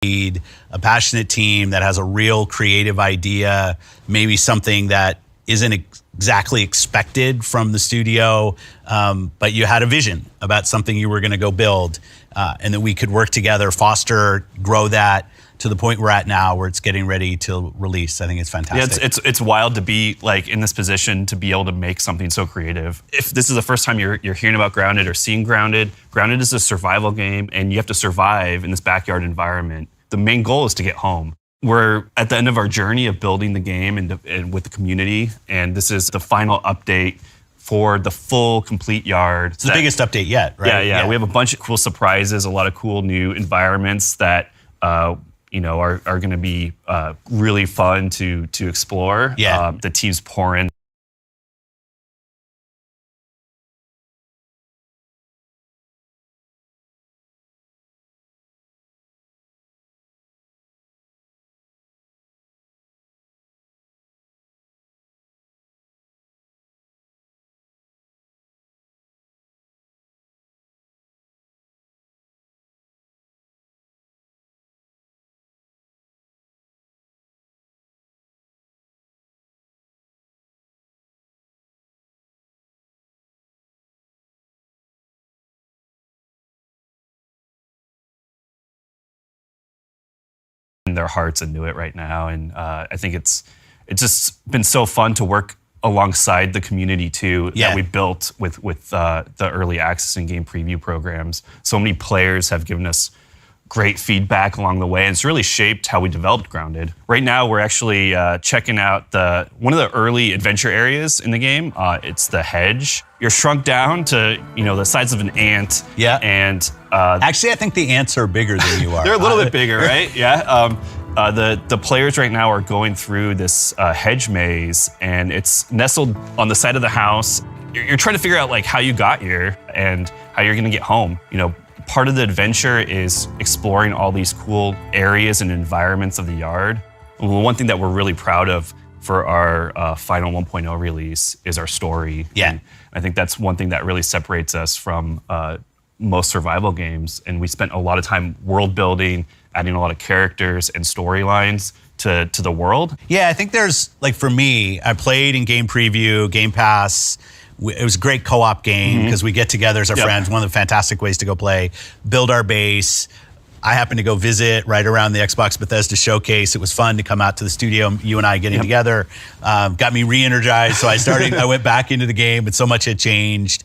need a passionate team that has a real creative idea, maybe something that isn't exactly expected from the studio, but you had a vision about something you were going to go build, and that we could work together, foster, grow that to the point we're at now, where it's getting ready to release. I think it's fantastic. Yeah, it's wild to be like in this position to be able to make something so creative. If this is the first time you're hearing about Grounded or seeing Grounded, Grounded is a survival game, and you have to survive in this backyard environment. The main goal is to get home. We're at the end of our journey of building the game and with the community, and this is the final update for the full, complete yard. It's the biggest update yet, right? Yeah. We have a bunch of cool surprises, a lot of cool new environments that are going to be really fun to explore. Yeah. The team's pouring. In their hearts into it right now, and I think it's just been so fun to work alongside the community too that we built with the early access and game preview programs. So many players have given us great feedback along the way, and it's really shaped how we developed Grounded. Right now, we're actually checking out one of the early adventure areas in the game. It's the hedge. You're shrunk down to the size of an ant. Yeah. And actually, I think the ants are bigger than you are. They're a little bit bigger, right? Yeah. The players right now are going through this hedge maze, and it's nestled on the side of the house. You're trying to figure out how you got here and how you're going to get home. Part of the adventure is exploring all these cool areas and environments of the yard. And one thing that we're really proud of for our final 1.0 release is our story. Yeah. And I think that's one thing that really separates us from most survival games. And we spent a lot of time world building, adding a lot of characters and storylines to the world. Yeah, I think there's, for me, I played in Game Preview, Game Pass. It was a great co-op game because we get together as our friends. One of the fantastic ways to go play, build our base. I happened to go visit right around the Xbox Bethesda showcase. It was fun to come out to the studio, you and I getting together. Got me re-energized. So I went back into the game, but so much had changed.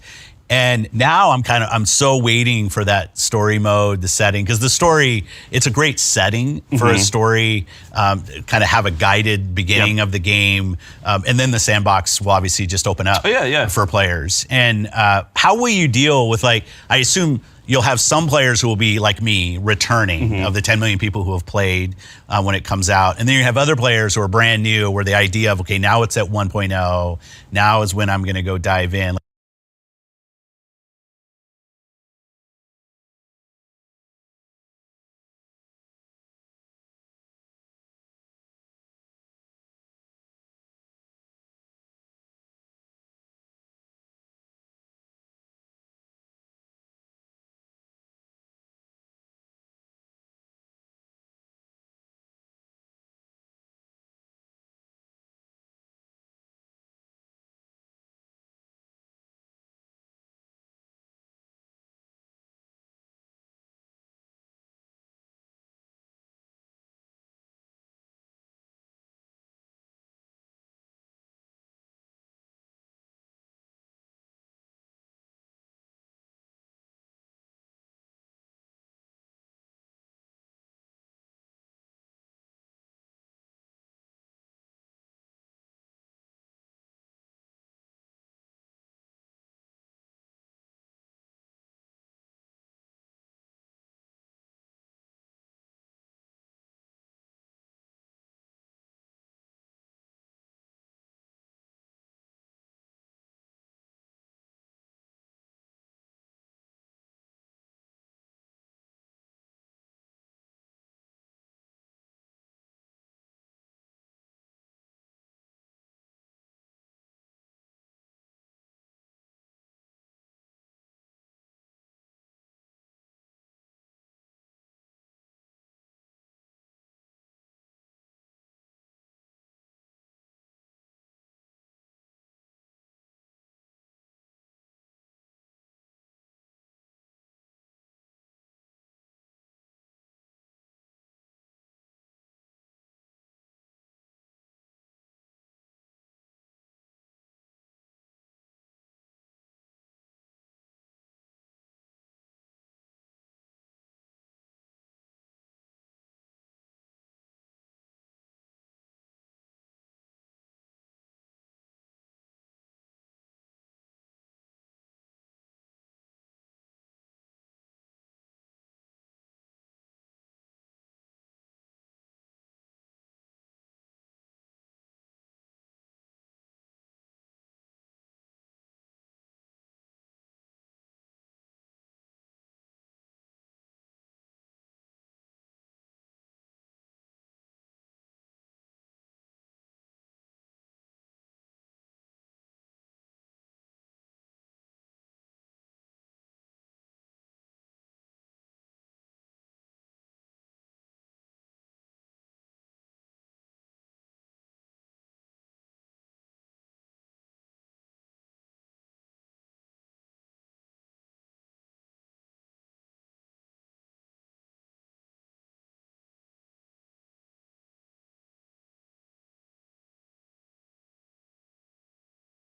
And now I'm so waiting for that story mode, the setting, because the story, it's a great setting for a story, kind of have a guided beginning of the game. And then the sandbox will obviously just open up for players. And how will you deal with, I assume you'll have some players who will be like me, returning of the 10 million people who have played when it comes out. And then you have other players who are brand new, where the idea of, okay, now it's at 1.0, now is when I'm gonna go dive in.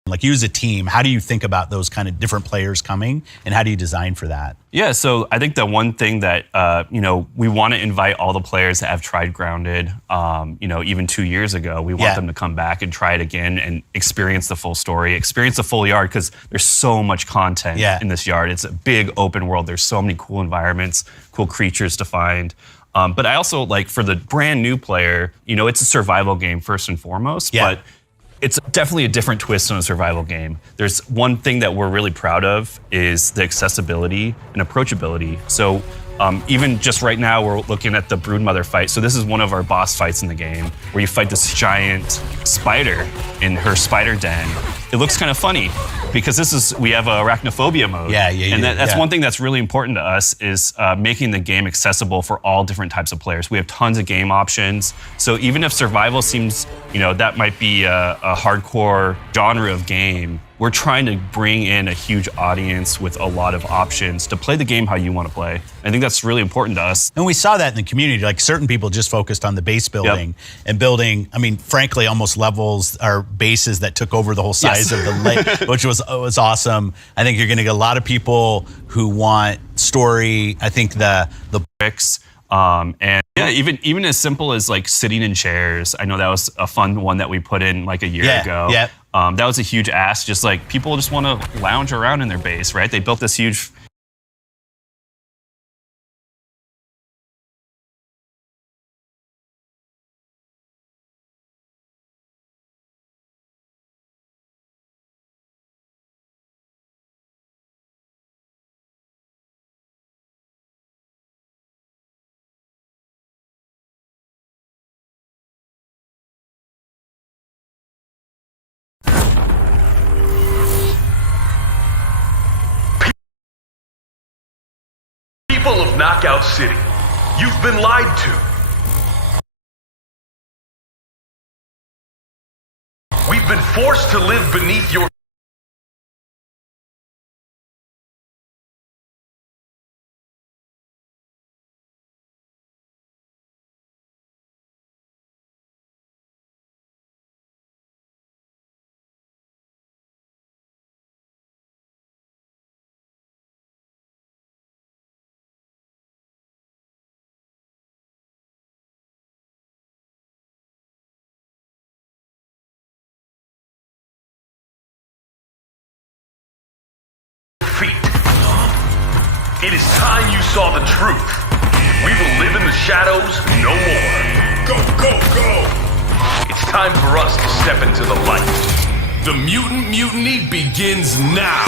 Like you as a team, how do you think about those kind of different players coming, and how do you design for that? Yeah, so I think the one thing that we want to invite all the players that have tried Grounded. Even 2 years ago, we want them to come back and try it again and experience the full story, experience the full yard, because there's so much content in this yard. It's a big open world. There's so many cool environments, cool creatures to find. But I also like for the brand new player, it's a survival game first and foremost, but it's definitely a different twist on a survival game. There's one thing that we're really proud of is the accessibility and approachability. So even just right now, we're looking at the Broodmother fight. So this is one of our boss fights in the game where you fight this giant spider in her spider den. It looks kind of funny because we have arachnophobia mode. And that's one thing that's really important to us is making the game accessible for all different types of players. We have tons of game options. So even if survival seems, that might be a hardcore genre of game, we're trying to bring in a huge audience with a lot of options to play the game how you want to play. I think that's really important to us. And we saw that in the community, like certain people just focused on the base building and building, frankly, almost levels or bases that took over the whole size of the lake, which was awesome. I think you're gonna get a lot of people who want story. I think the bricks, even as simple as like sitting in chairs. I know that was a fun one that we put in like a year ago. That was a huge ask. Just like people just want to lounge around in their base, right? They built this huge. People of Knockout City, you've been lied to. We've been forced to live beneath your feet. It is time you saw the truth. We will live in the shadows no more. Go, go, go! It's time for us to step into the light. The Mutant Mutiny begins now.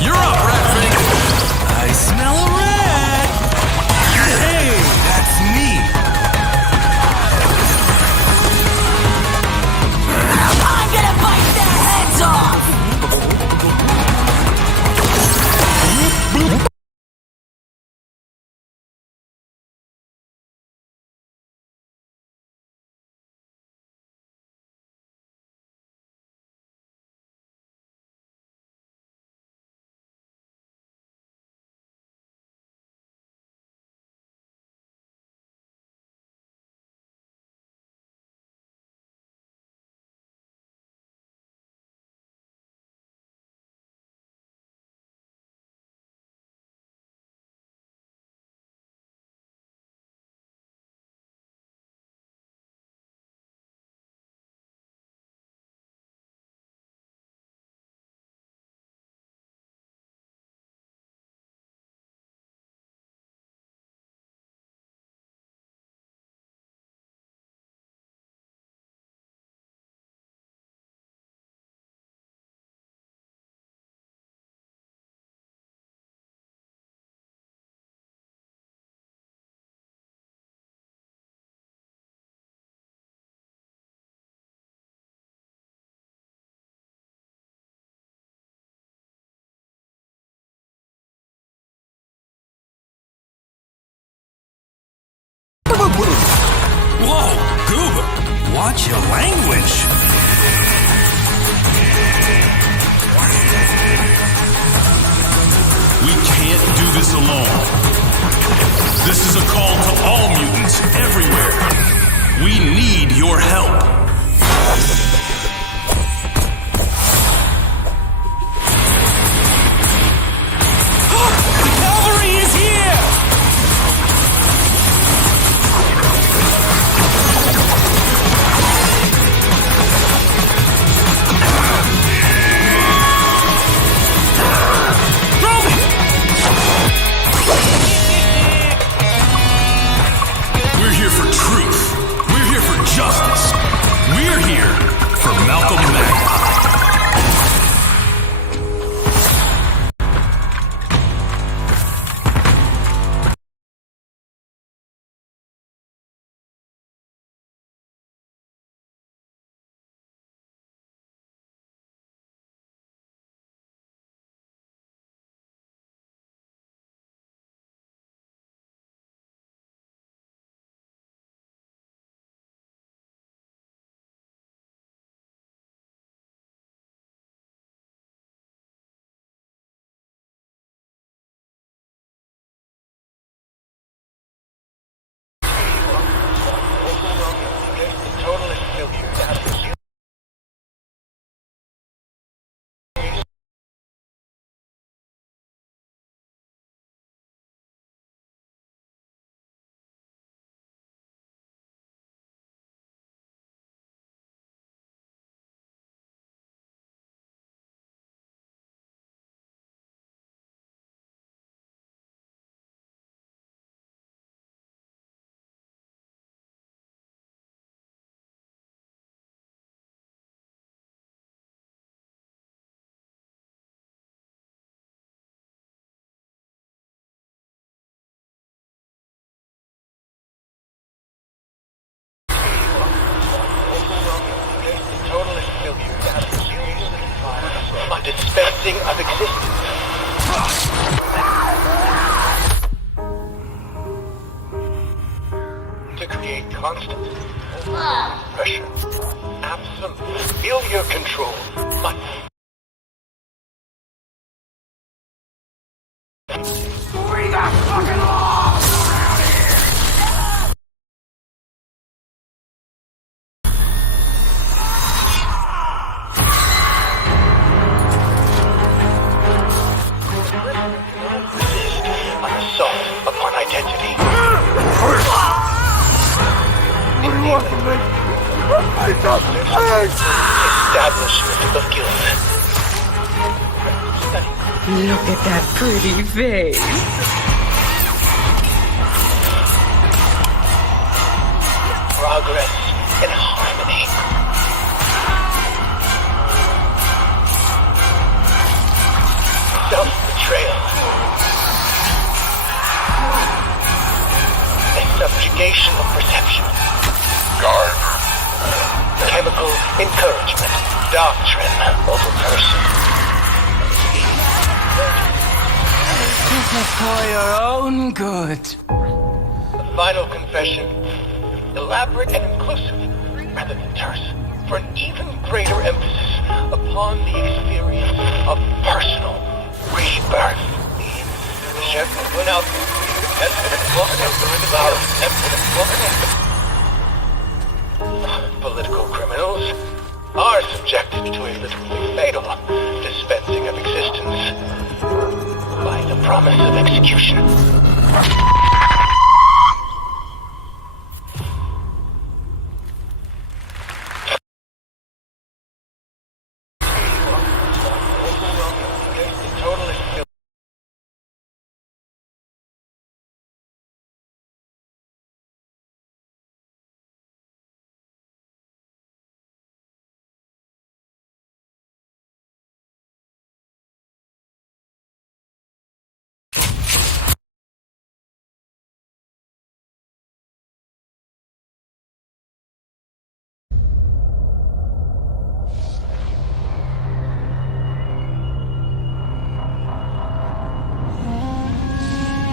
You're up, Ratfin! I smell a rat! Hey, that's me! I'm gonna bite their heads off! Whoa, Goober, watch your language. We can't do this alone. This is a call to all mutants everywhere. We need your help. The cavalry is here! We're here for truth. We're here for justice. We're here for Malcolm X. On dispensing of existence. To create constant pressure. Absolute. Feel your control. But we got fucking laws around here! An assault upon identity. What do you want from me? Establishment of guilt. Look at that pretty face. Progress and harmony. Self-betrayal. A subjugation of perception. Guard. Chemical encouragement. Doctrine over person. For your own good. The final confession. Elaborate and inclusive, rather than terse, for an even greater emphasis upon the experience of personal rebirth. Political criminals are subjected to a literally fatal dispensing of existence by the promise of execution.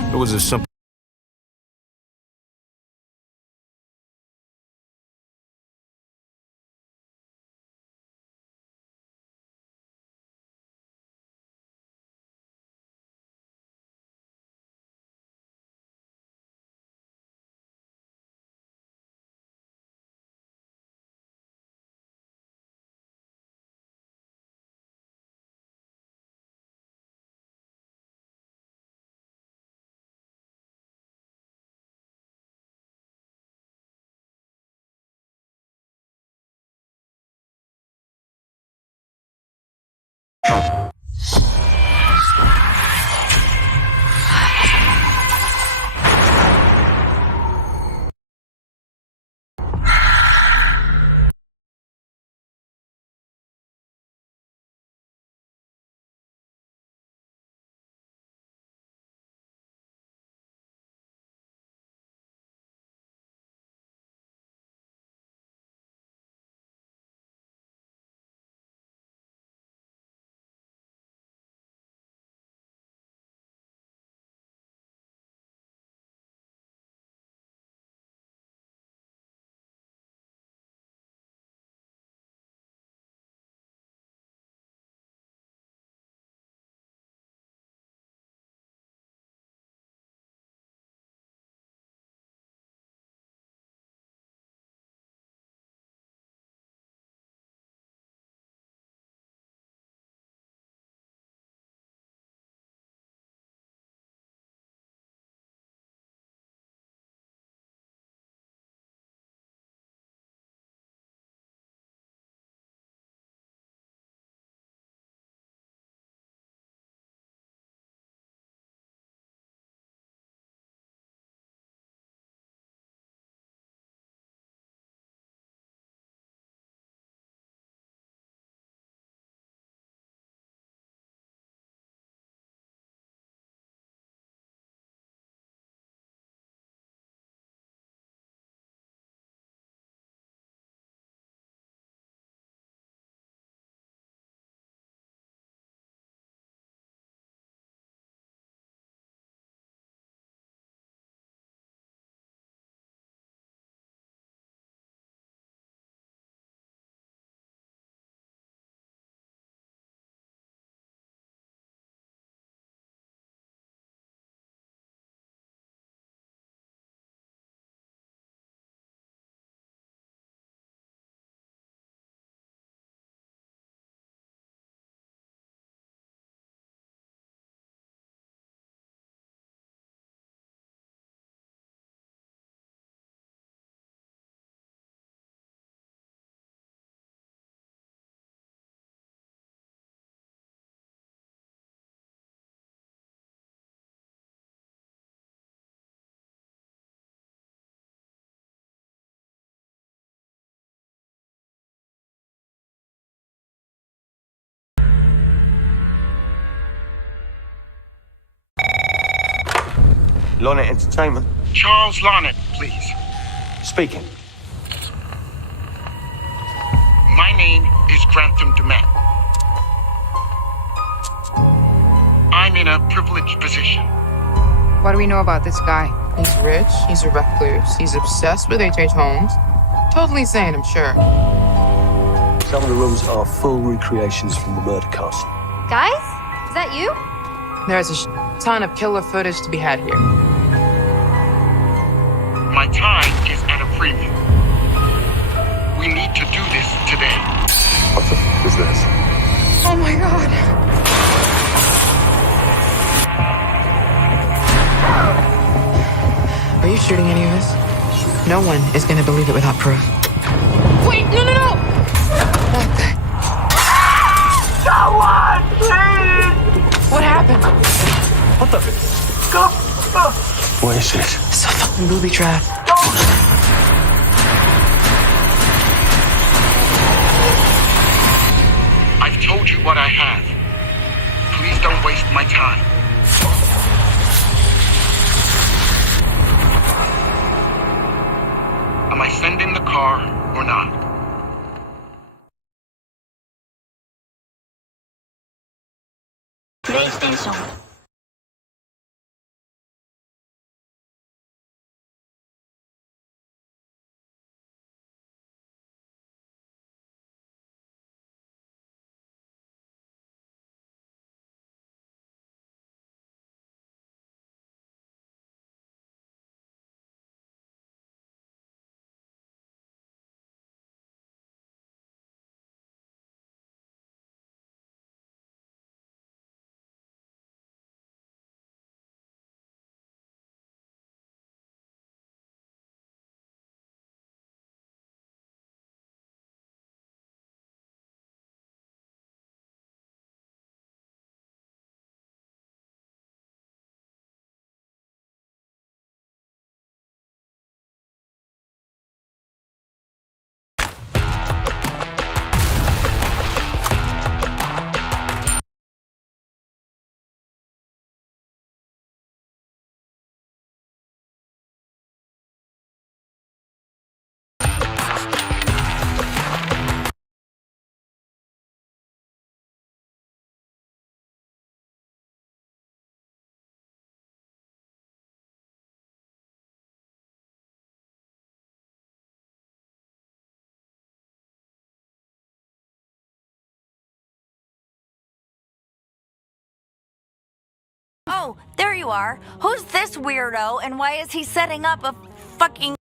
It was a simple Lonnet Entertainment. Charles Larnett, please. Speaking. My name is Grantham Dumet. I'm in a privileged position. What do we know about this guy? He's rich, he's a recluse, he's obsessed with H.H. Holmes. Totally sane, I'm sure. Some of the rooms are full recreations from the murder castle. Guys, is that you? There's a ton of killer footage to be had here. My time is at a preview. We need to do this today. What the f is this? Oh my god. Are you shooting any of this? No one is gonna believe it without proof. Wait, no! Someone, please! What happened? What the? Go! What is this? It's a fucking booby trap. I've told you what I have. Please don't waste my time. Am I sending the car or not? PlayStation. Oh, there you are. Who's this weirdo and why is he setting up a fucking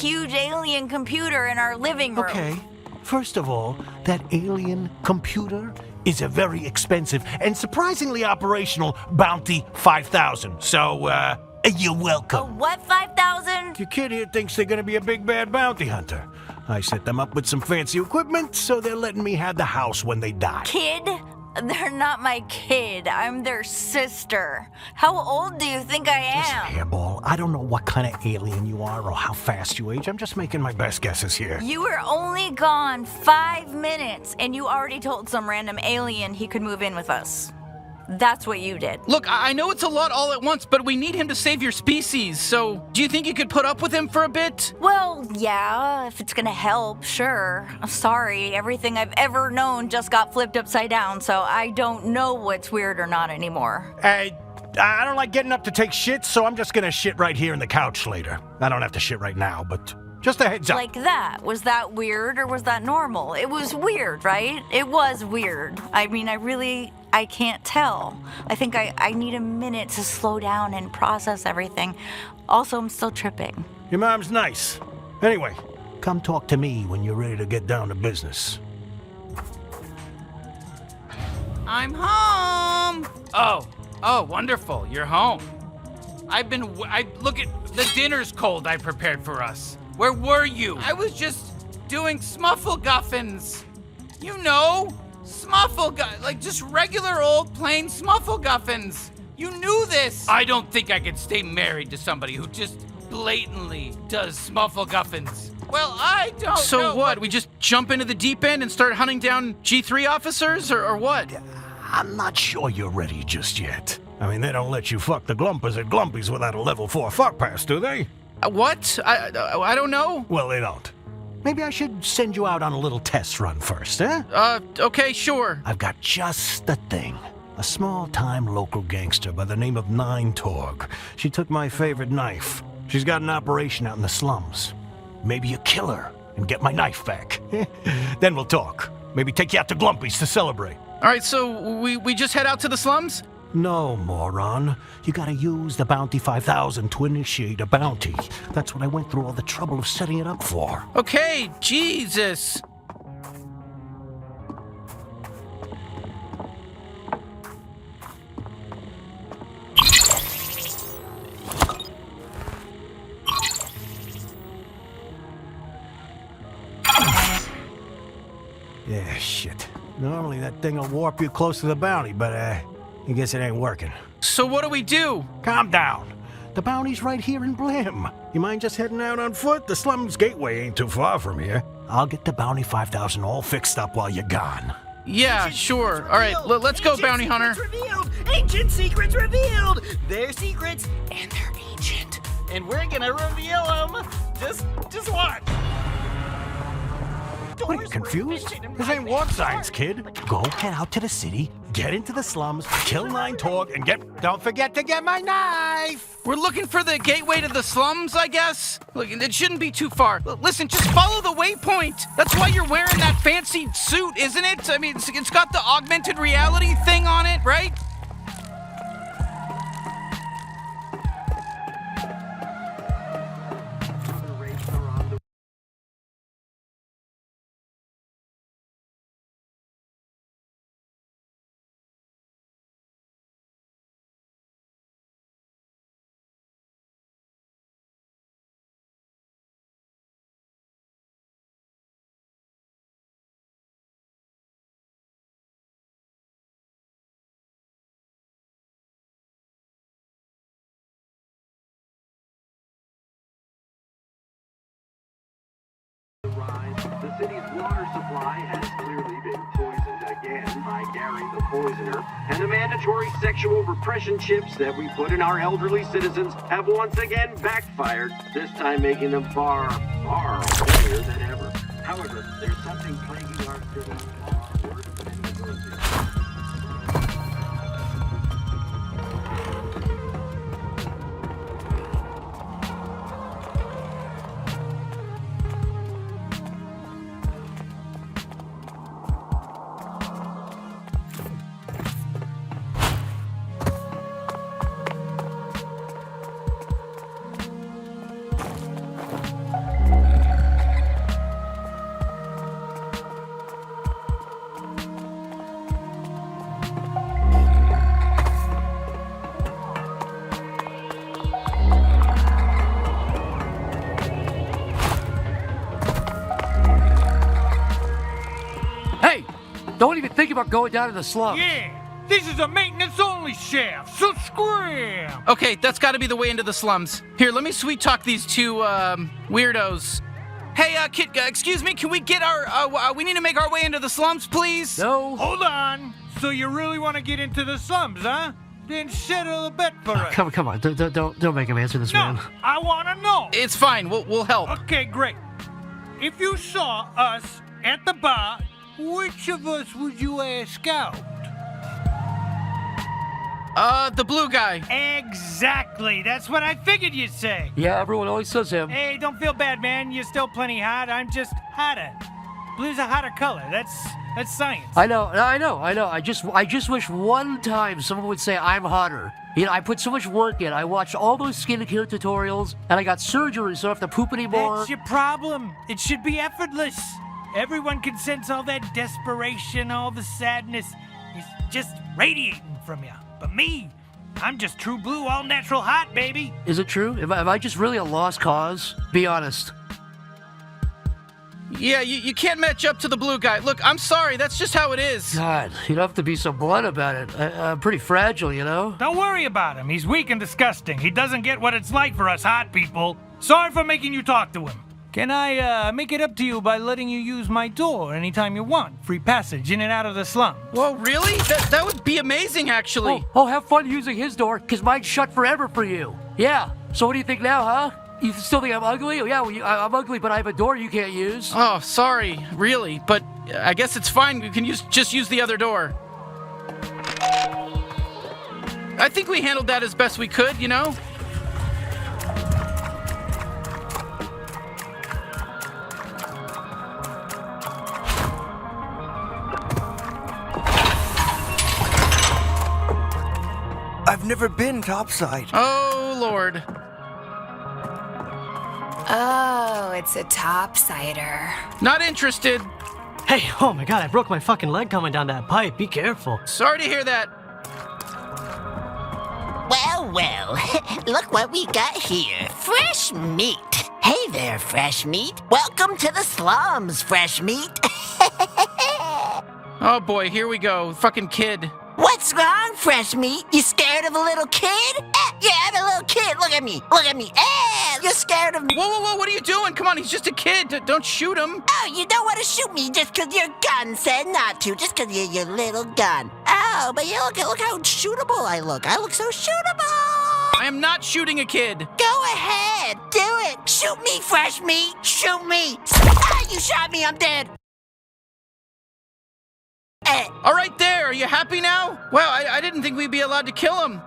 huge alien computer in our living room. Okay. First of all, that alien computer is a very expensive and surprisingly operational Bounty 5000. So, you're welcome. What 5,000? Your kid here thinks they're gonna be a big bad bounty hunter. I set them up with some fancy equipment, so they're letting me have the house when they die. Kid? They're not my kid. I'm their sister. How old do you think I am? Hairball, I don't know what kind of alien you are or how fast you age. I'm just making my best guesses here. You were only gone 5 minutes, and you already told some random alien he could move in with us. That's what you did. Look, I know it's a lot all at once, but we need him to save your species, so do you think you could put up with him for a bit? Well, yeah, if it's gonna help, sure. I'm sorry, everything I've ever known just got flipped upside down, so I don't know what's weird or not anymore. I don't like getting up to take shit, so I'm just gonna shit right here in the couch later. I don't have to shit right now, but just a heads up. Like that. Was that weird or was that normal? It was weird, right? It was weird. I mean, I can't tell. I think I need a minute to slow down and process everything. Also, I'm still tripping. Your mom's nice. Anyway, come talk to me when you're ready to get down to business. I'm home! Oh, wonderful. You're home. Look at the dinner's cold I prepared for us. Where were you? I was just doing smuffleguffins. You know, like just regular old plain smuffleguffins. You knew this. I don't think I could stay married to somebody who just blatantly does smuffleguffins. Well, I don't know. So what? We just jump into the deep end and start hunting down G3 officers, or what? I'm not sure you're ready just yet. I mean, they don't let you fuck the Glumpers at Glumpies without a level 4 fuck pass, do they? What? I don't know. Well, they don't. Maybe I should send you out on a little test run first, eh? Okay, sure. I've got just the thing. A small-time local gangster by the name of Nine Torg. She took my favorite knife. She's got an operation out in the slums. Maybe you kill her and get my knife back. Then we'll talk. Maybe take you out to Glumpies to celebrate. All right, so we just head out to the slums? No, moron. You gotta use the Bounty 5000 to initiate a bounty. That's what I went through all the trouble of setting it up for. Okay, Jesus. Yeah, shit. Normally that thing will warp you close to the bounty, but I guess it ain't working. So what do we do? Calm down. The bounty's right here in Blim. You mind just heading out on foot? The slums gateway ain't too far from here. I'll get the Bounty 5000 all fixed up while you're gone. Yeah, sure. All right, let's go, Bounty Hunter. Revealed. Ancient secrets revealed. They're secrets, and they're ancient. And we're gonna reveal them. Just watch. What, are you confused? This ain't war science, kid. Go head out to the city, get into the slums, kill Nine Torg, and don't forget to get my knife! We're looking for the gateway to the slums, I guess? Look, it shouldn't be too far. Listen, just follow the waypoint. That's why you're wearing that fancy suit, isn't it? I mean, it's got the augmented reality thing on it, right? The city's water supply has clearly been poisoned again by Gary the Poisoner, and the mandatory sexual repression chips that we put in our elderly citizens have once again backfired, this time making them far, far wealthier than ever. However, there's something plaguing our city far worse than the grocery. about going down to the slums. Yeah, this is a maintenance-only shaft, so scram! Okay, that's got to be the way into the slums. Here, let me sweet talk these two weirdos. Hey, kid, excuse me, can we get we need to make our way into the slums, please? No. Hold on. So you really want to get into the slums, huh? Then settle a bet for us. Come on, don't make him answer this, No, man. I want to know. It's fine, we'll help. Okay, great. If you saw us at the bar, which of us would you ask out? The blue guy. Exactly. That's what I figured you'd say. Yeah, everyone always says him. Hey, don't feel bad, man. You're still plenty hot. I'm just hotter. Blue's a hotter color. That's science. I know. I just wish one time someone would say I'm hotter. You know, I put so much work in. I watched all those skincare tutorials, and I got surgery, so I don't have to poop anymore. That's your problem. It should be effortless. Everyone can sense all that desperation, all the sadness. It's just radiating from you. But me, I'm just true blue, all natural hot, baby. Is it true? Am I just really a lost cause? Be honest. Yeah, you can't match up to the blue guy. Look, I'm sorry, that's just how it is. God, you don't have to be so blunt about it. I'm pretty fragile, you know? Don't worry about him. He's weak and disgusting. He doesn't get what it's like for us hot people. Sorry for making you talk to him. Can I make it up to you by letting you use my door anytime you want? Free passage in and out of the slum. Whoa, really? That would be amazing, actually. Oh, have fun using his door, because mine's shut forever for you. Yeah, so what do you think now, huh? You still think I'm ugly? Yeah, well, I'm ugly, but I have a door you can't use. Oh, sorry, really, but I guess it's fine. We can just use the other door. I think we handled that as best we could, you know? I've never been topside. Oh, Lord. Oh, it's a topsider. Not interested. Hey, oh my God, I broke my fucking leg coming down that pipe. Be careful. Sorry to hear that. Well, look what we got here. Fresh meat. Hey there, fresh meat. Welcome to the slums, fresh meat. Oh boy, here we go. Fucking kid. What's wrong, fresh meat? You scared of a little kid? Yeah, I'm a little kid. Look at me. You're scared of me. Whoa, what are you doing? Come on, he's just a kid. Don't shoot him. Oh, you don't want to shoot me just because your gun said not to. Just because you're your little gun. Oh, but you look how shootable I look. I look so shootable. I am not shooting a kid. Go ahead. Do it. Shoot me, fresh meat. Shoot me. Ah, you shot me. I'm dead. All right there. Are you happy now? Well, I didn't think we'd be allowed to kill him.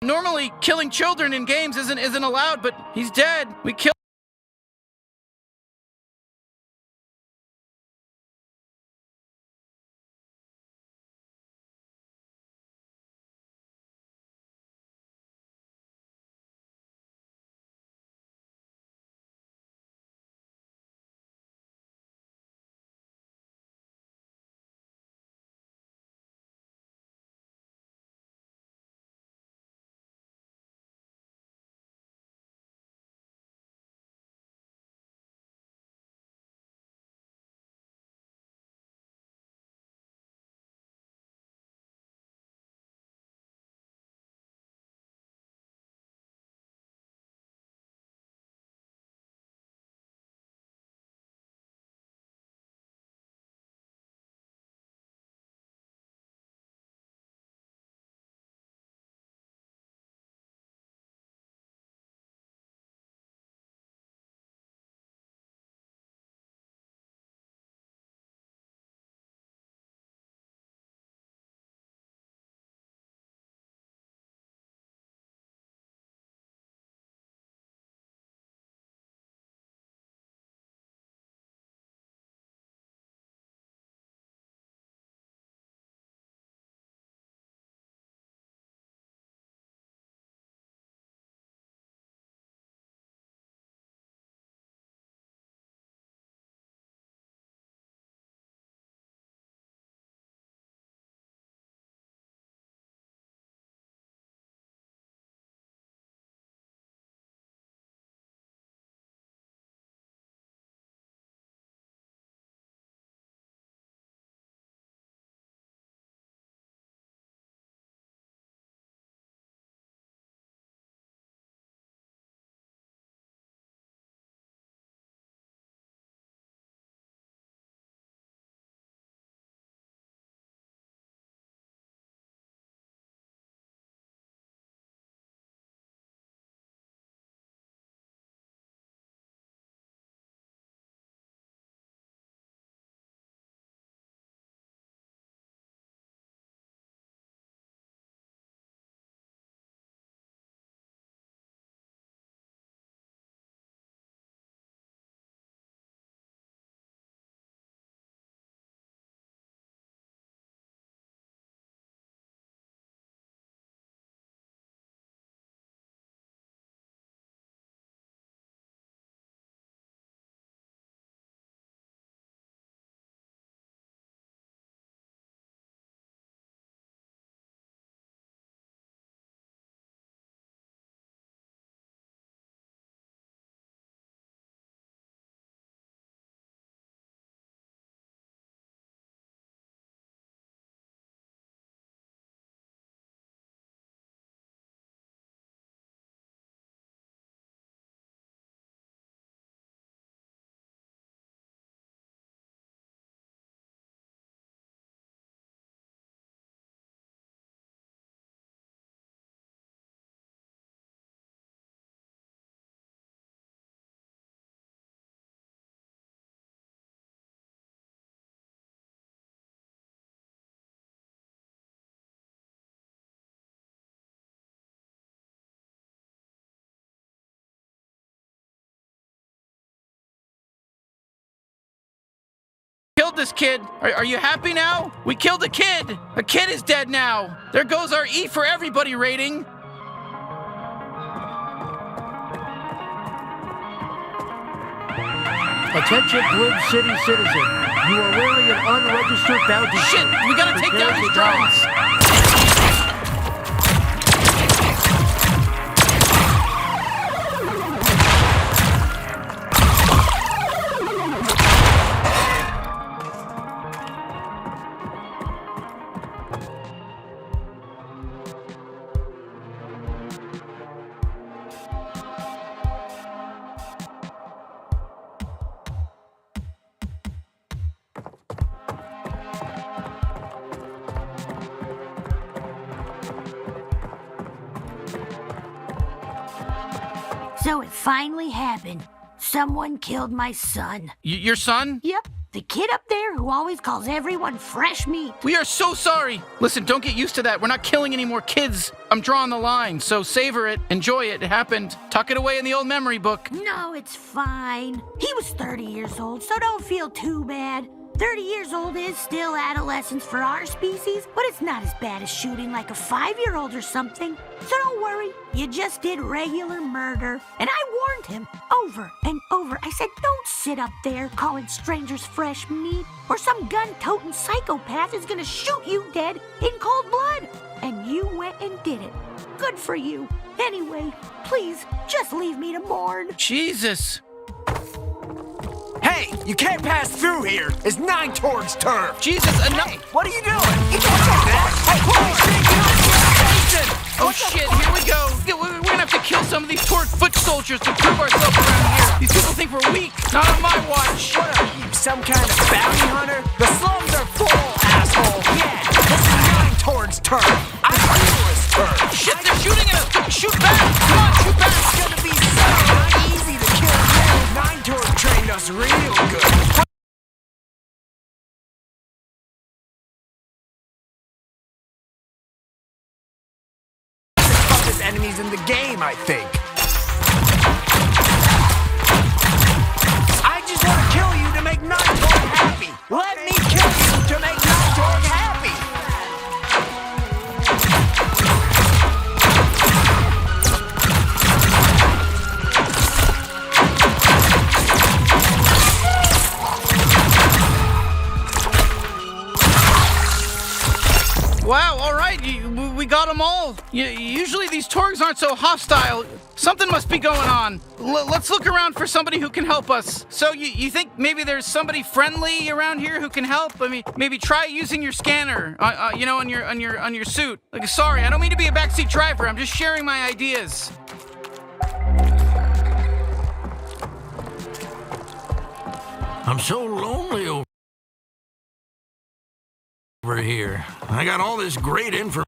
Normally, killing children in games isn't allowed, but he's dead. We killed this kid. Are you happy now? We killed a kid. A kid is dead now. There goes our E for everybody rating. Attention, Bloom City citizen. You are wearing an unregistered bounty Shit, suit. we gotta take Prepare down these to die. drones. So it finally happened. Someone killed my son. Your son? Yep, the kid up there who always calls everyone fresh meat. We are so sorry. Listen, don't get used to that. We're not killing any more kids. I'm drawing the line, so savor it, enjoy it. It happened. Tuck it away in the old memory book. No, it's fine. He was 30 years old, so don't feel too bad. 30 years old is still adolescence for our species, but it's not as bad as shooting like a 5-year-old or something. So don't worry, you just did regular murder. And I warned him over and over. I said, don't sit up there calling strangers fresh meat, or some gun-toting psychopath is gonna shoot you dead in cold blood. And you went and did it. Good for you. Anyway, please, just leave me to mourn. Jesus. Hey, you can't pass through here. It's Nine Torg's turf. Jesus, enough. Hey, what are you doing? You can't do that. Hey, Oh shit, here we go. We're gonna have to kill some of these Torg foot soldiers to prove ourselves around here. These people think we're weak. Not on my watch. What are you, some kind of bounty hunter? The slums are full, asshole. Yeah, this is Nine Torg's turf. I'm Hula's turf. Shit, they're shooting at us. Shoot back. Come on, shoot back. It's gonna be so easy to kill you. Nine Torg trained us real good. Enemies in the game, I think. I just want to kill you to make Nine Torg happy. Let me kill you to make Nine Torg happy. Wow, all right, we got them all. Usually these Torgs aren't so hostile. Something must be going on. Let's look around for somebody who can help us. So you think maybe there's somebody friendly around here who can help? I mean, maybe try using your scanner, you know, on your suit. Like, sorry, I don't mean to be a backseat driver. I'm just sharing my ideas. I'm so lonely over here. I got all this great information.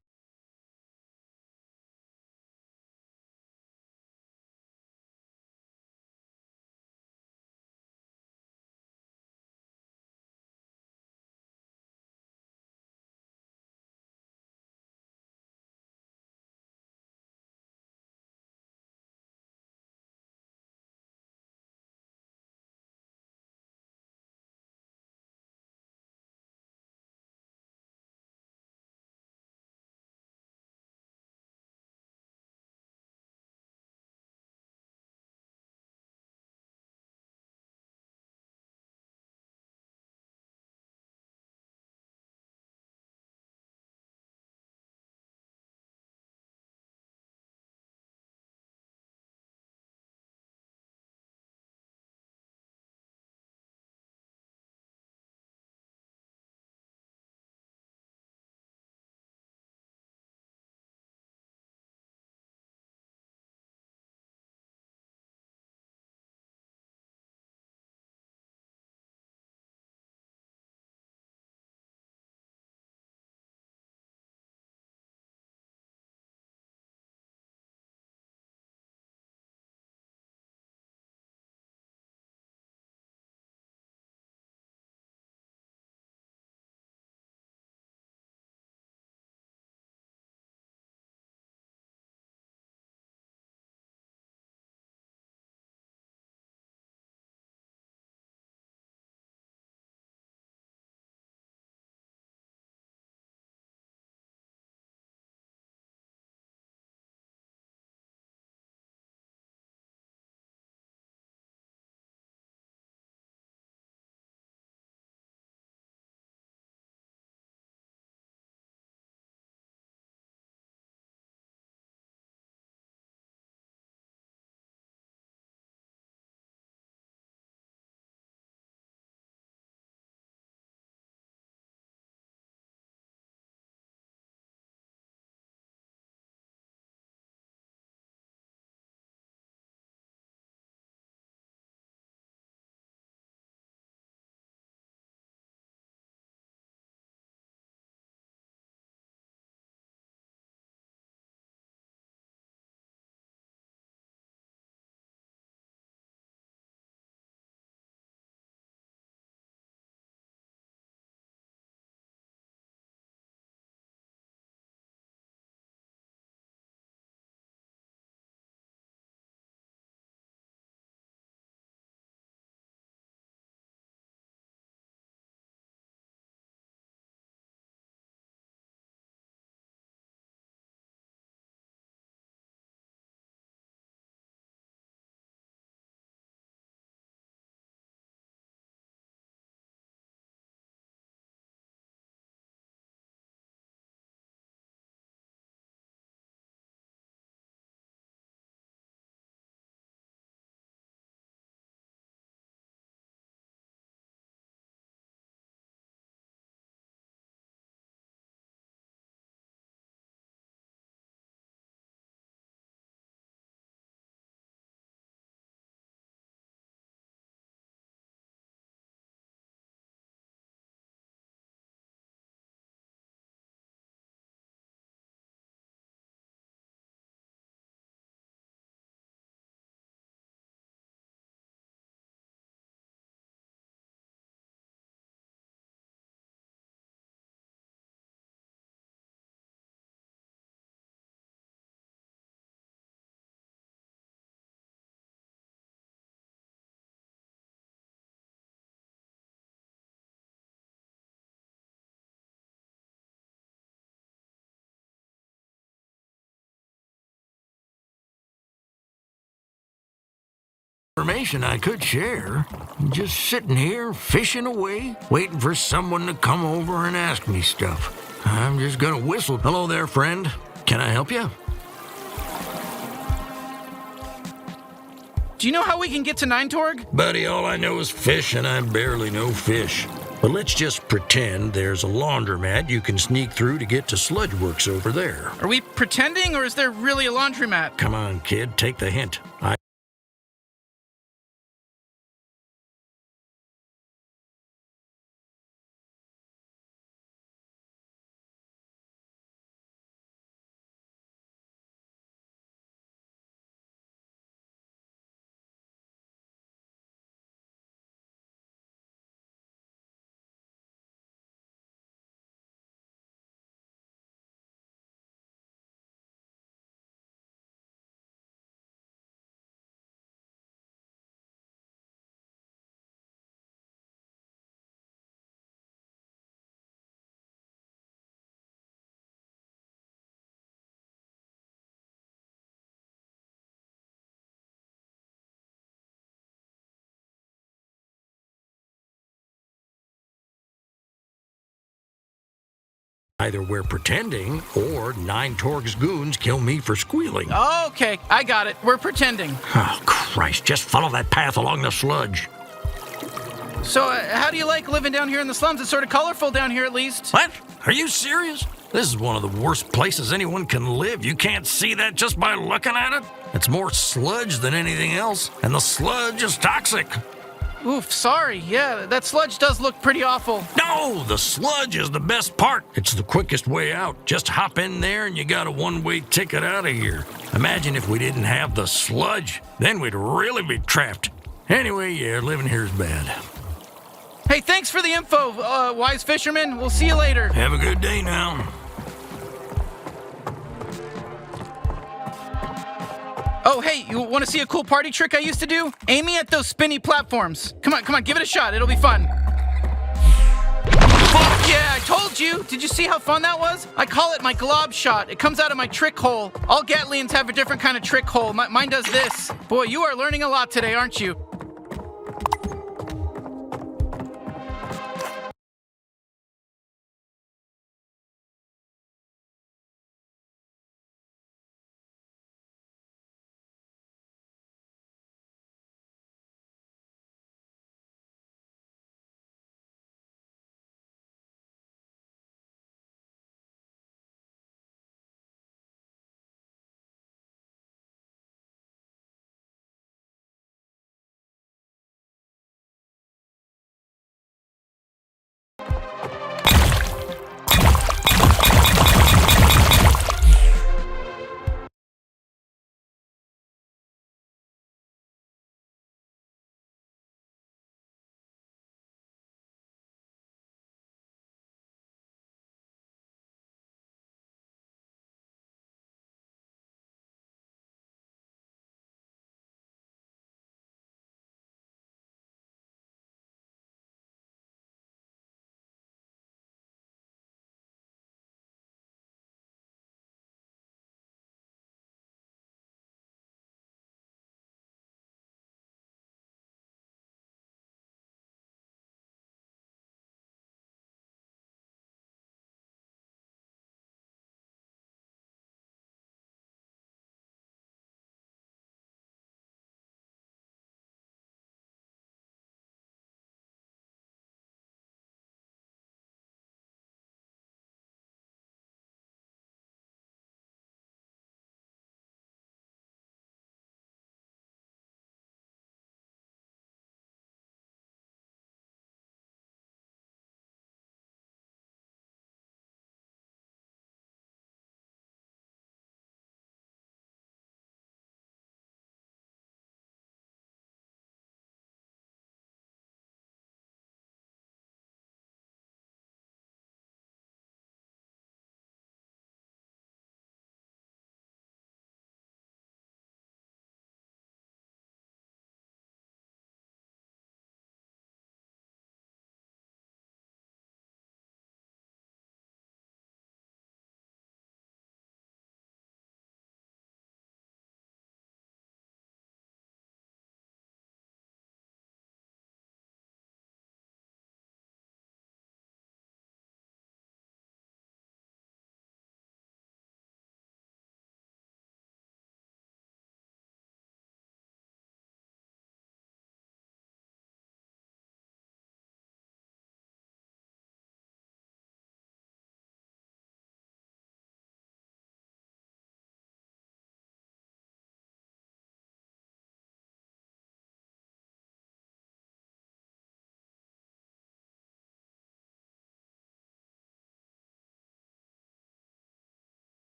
Information I could share. I'm just sitting here, fishing away, waiting for someone to come over and ask me stuff. I'm just gonna whistle. Hello there, friend. Can I help you? Do you know how we can get to Nine Torg? Buddy, all I know is fish, and I barely know fish. But let's just pretend there's a laundromat you can sneak through to get to Sludgeworks over there. Are we pretending, or is there really a laundromat? Come on, kid, take the hint. Either we're pretending, or Nine Torg's goons kill me for squealing. Okay, I got it. We're pretending. Oh, Christ, just follow that path along the sludge. So, how do you like living down here in the slums? It's sort of colorful down here, at least. What? Are you serious? This is one of the worst places anyone can live. You can't see that just by looking at it. It's more sludge than anything else, and the sludge is toxic. Oof, sorry. Yeah, that sludge does look pretty awful. No, the sludge is the best part. It's the quickest way out. Just hop in there and you got a one-way ticket out of here. Imagine if we didn't have the sludge. Then we'd really be trapped. Anyway, yeah, living here is bad. Hey, thanks for the info, wise fisherman. We'll see you later. Have a good day now. Oh, hey, you want to see a cool party trick I used to do? Aim me at those spinny platforms. Come on, give it a shot. It'll be fun. Yeah, I told you. Did you see how fun that was? I call it my glob shot. It comes out of my trick hole. All Gatlians have a different kind of trick hole. Mine does this. Boy, you are learning a lot today, aren't you?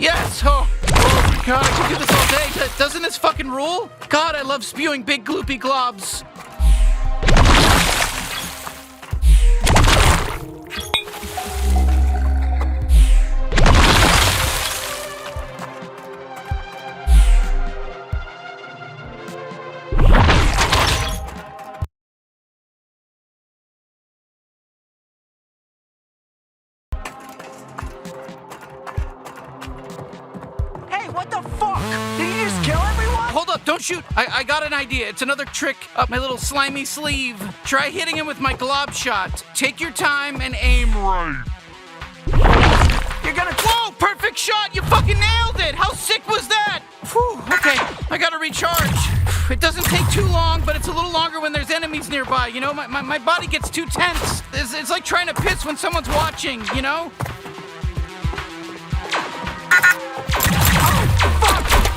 Yes! Oh God, I could do this all day. Doesn't this fucking rule? God, I love spewing big gloopy globs. Hey, what the fuck? Did you just kill everyone? Hold up, don't shoot. I got an idea. It's another trick up my little slimy sleeve. Try hitting him with my glob shot. Take your time and aim right. You're gonna... Whoa, perfect shot! You fucking nailed it! How sick was that? Whew, okay, I gotta recharge. It doesn't take too long, but it's a little longer when there's enemies nearby, you know? My body gets too tense. It's like trying to piss when someone's watching, you know?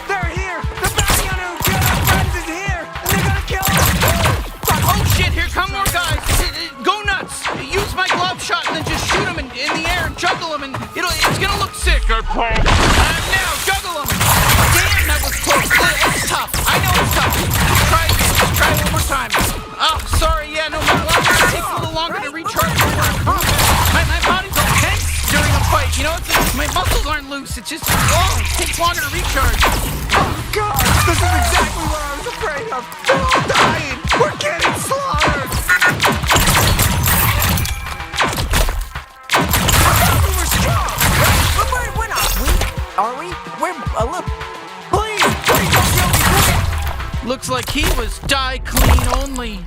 They're here! The bounty hunter who killed our friends is here! And they're gonna kill us! Oh shit, here come more guys! Go nuts! Use my glove shot and then just shoot them in the air and juggle them and it's gonna look sick, I promise. Now, juggle them! Damn, that was close. It's tough. I know it's tough. Just try it one more time. Oh, sorry, yeah, no, my glove shot takes a little longer to recharge when we're in combat. My body's all tense during a fight, you know? My muscles aren't loose. It's just, it takes longer to recharge. Oh god! This is exactly what I was afraid of! They're all dying! We're getting slaughtered! We were strong! We're not weak, are we? We're a little... Please don't kill me! Looks like he was die clean only.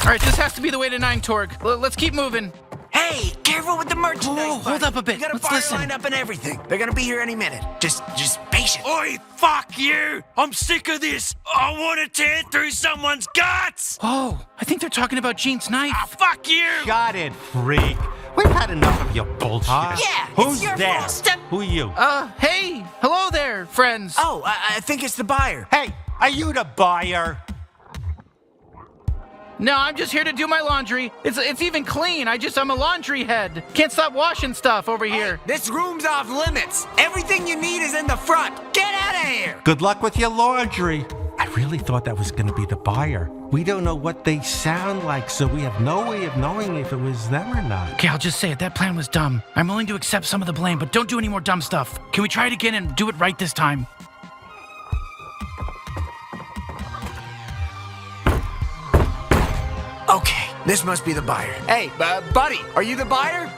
Alright, this has to be the way to 9 Torg. Let's keep moving. Hey, careful with the merchandise! Whoa, hold up a bit. We got a Let's fire listen. lined up and everything. They're gonna be here any minute. Just patient. Oi, fuck you! I'm sick of this! I want to tear through someone's guts! Oh, I think they're talking about Gene's knife. Fuck you! Got it, freak. We've had enough of your bullshit. Yeah, Who's it's your there? fault. Who are you? Hey, hello there, friends. Oh, I think it's the buyer. Hey, are you the buyer? No, I'm just here to do my laundry. It's even clean. I'm a laundry head. Can't stop washing stuff over here. Hey, this room's off limits. Everything you need is in the front. Get out of here. Good luck with your laundry. I really thought that was going to be the buyer. We don't know what they sound like, so we have no way of knowing if it was them or not. Okay, I'll just say it. That plan was dumb. I'm willing to accept some of the blame, but don't do any more dumb stuff. Can we try it again and do it right this time? Okay, this must be the buyer. Hey, buddy, are you the buyer?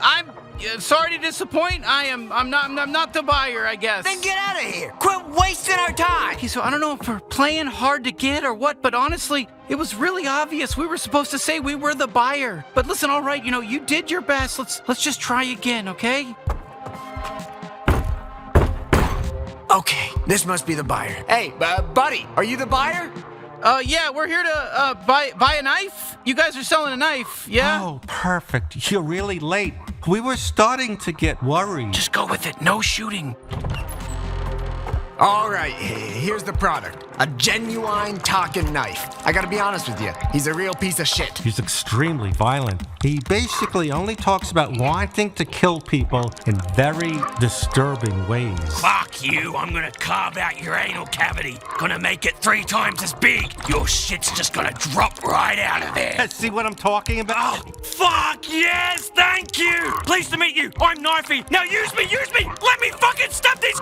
I'm sorry to disappoint. I'm not the buyer, I guess. Then get out of here. Quit wasting our time. Okay, so I don't know if we're playing hard to get or what, but honestly, it was really obvious. We were supposed to say we were the buyer. But listen, all right, you did your best. Let's just try again, okay? Okay, this must be the buyer. Hey, buddy, are you the buyer? Yeah, we're here to buy a knife. You guys are selling a knife, yeah? Oh, perfect. You're really late. We were starting to get worried. Just go with it. No shooting. All right, here's the product. A genuine talking knife. I gotta be honest with you, he's a real piece of shit. He's extremely violent. He basically only talks about wanting to kill people in very disturbing ways. Fuck you! I'm gonna carve out your anal cavity. Gonna make it 3 times as big. Your shit's just gonna drop right out of there. See what I'm talking about? Oh, fuck yes! Thank you! Pleased to meet you. I'm Knifey. Now use me! Let me fucking stop this!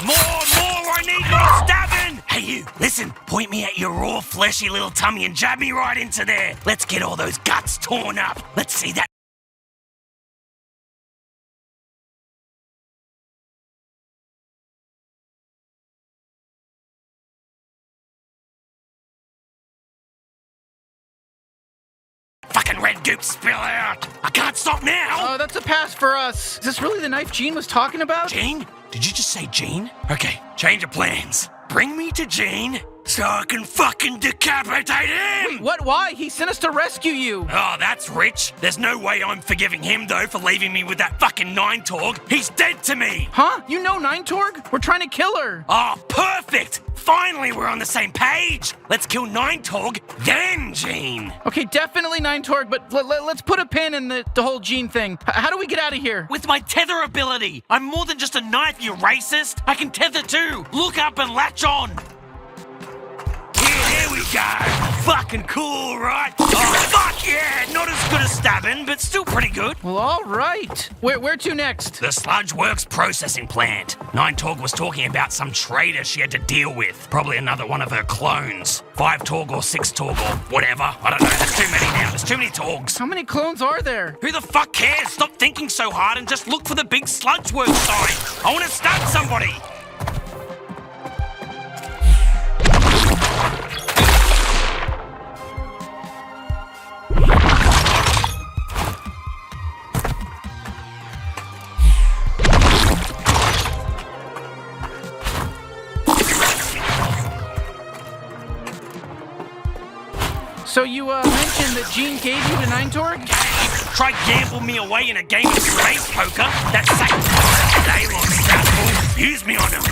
I need more stabbing! Hey you, listen, point me at your raw, fleshy little tummy and jab me right into there. Let's get all those guts torn up. Let's see that. Fucking red goop spill out! I can't stop now! Oh, that's a pass for us. Is this really the knife Gene was talking about? Gene? Did you just say Gene? Okay, change of plans. Bring me to Gene so I can fucking decapitate him! Wait, what? Why? He sent us to rescue you. Oh, that's rich. There's no way I'm forgiving him, though, for leaving me with that fucking Nine-Torg. He's dead to me! Huh? You know Nine-Torg? We're trying to kill her. Oh, perfect! Finally, we're on the same page! Let's kill Nine-Torg, then Gene! Okay, definitely Nine-Torg, but let's put a pin in the whole Gene thing. How do we get out of here? With my tether ability! I'm more than just a knife, you racist! I can tether too! Look up and latch on! Here we go! Fucking cool, right? Oh, fuck yeah! Not as good as stabbing, but still pretty good. Well, all right. Where to next? The Sludge Works processing plant. Nine-Torg was talking about some trader she had to deal with. Probably another one of her clones. 5-Torg or 6-Torg or whatever. I don't know. There's too many now. There's too many Torgs. How many clones are there? Who the fuck cares? Stop thinking so hard and just look for the big Sludge Works sign. I want to stab somebody. So you mentioned that Gene gave you the Nine-Torg? Try gamble me away in a game of space poker. That same Daylon scout use me on him.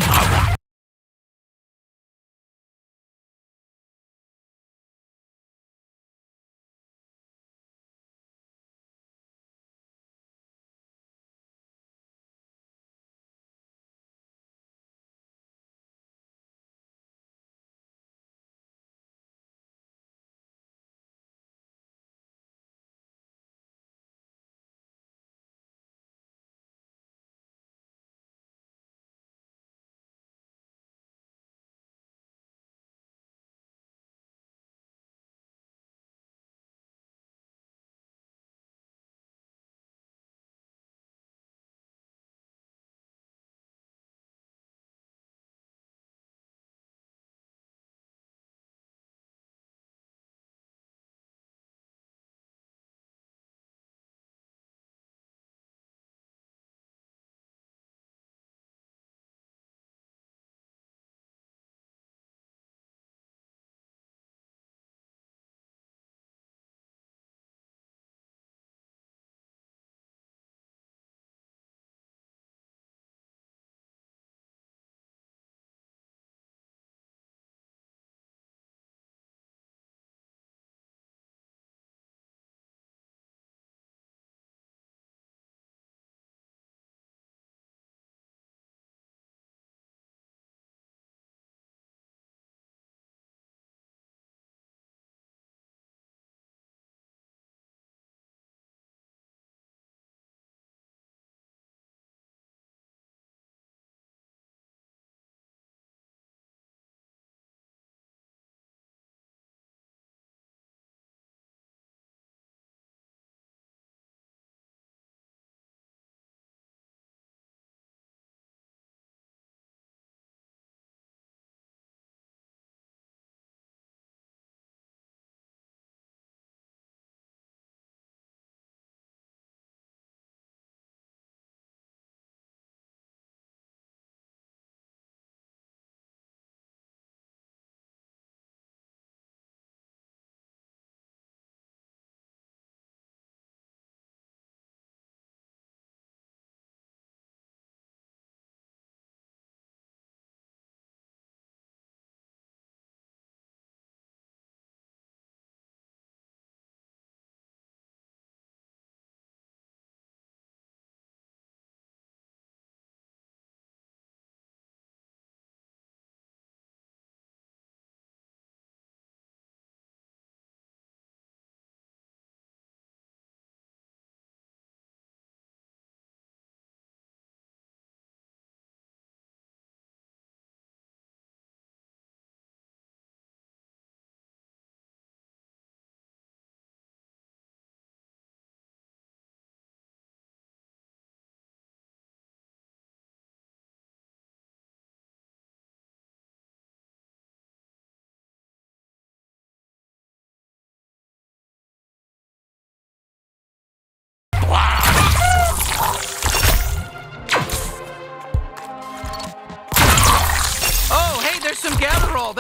Here's some Gatterall.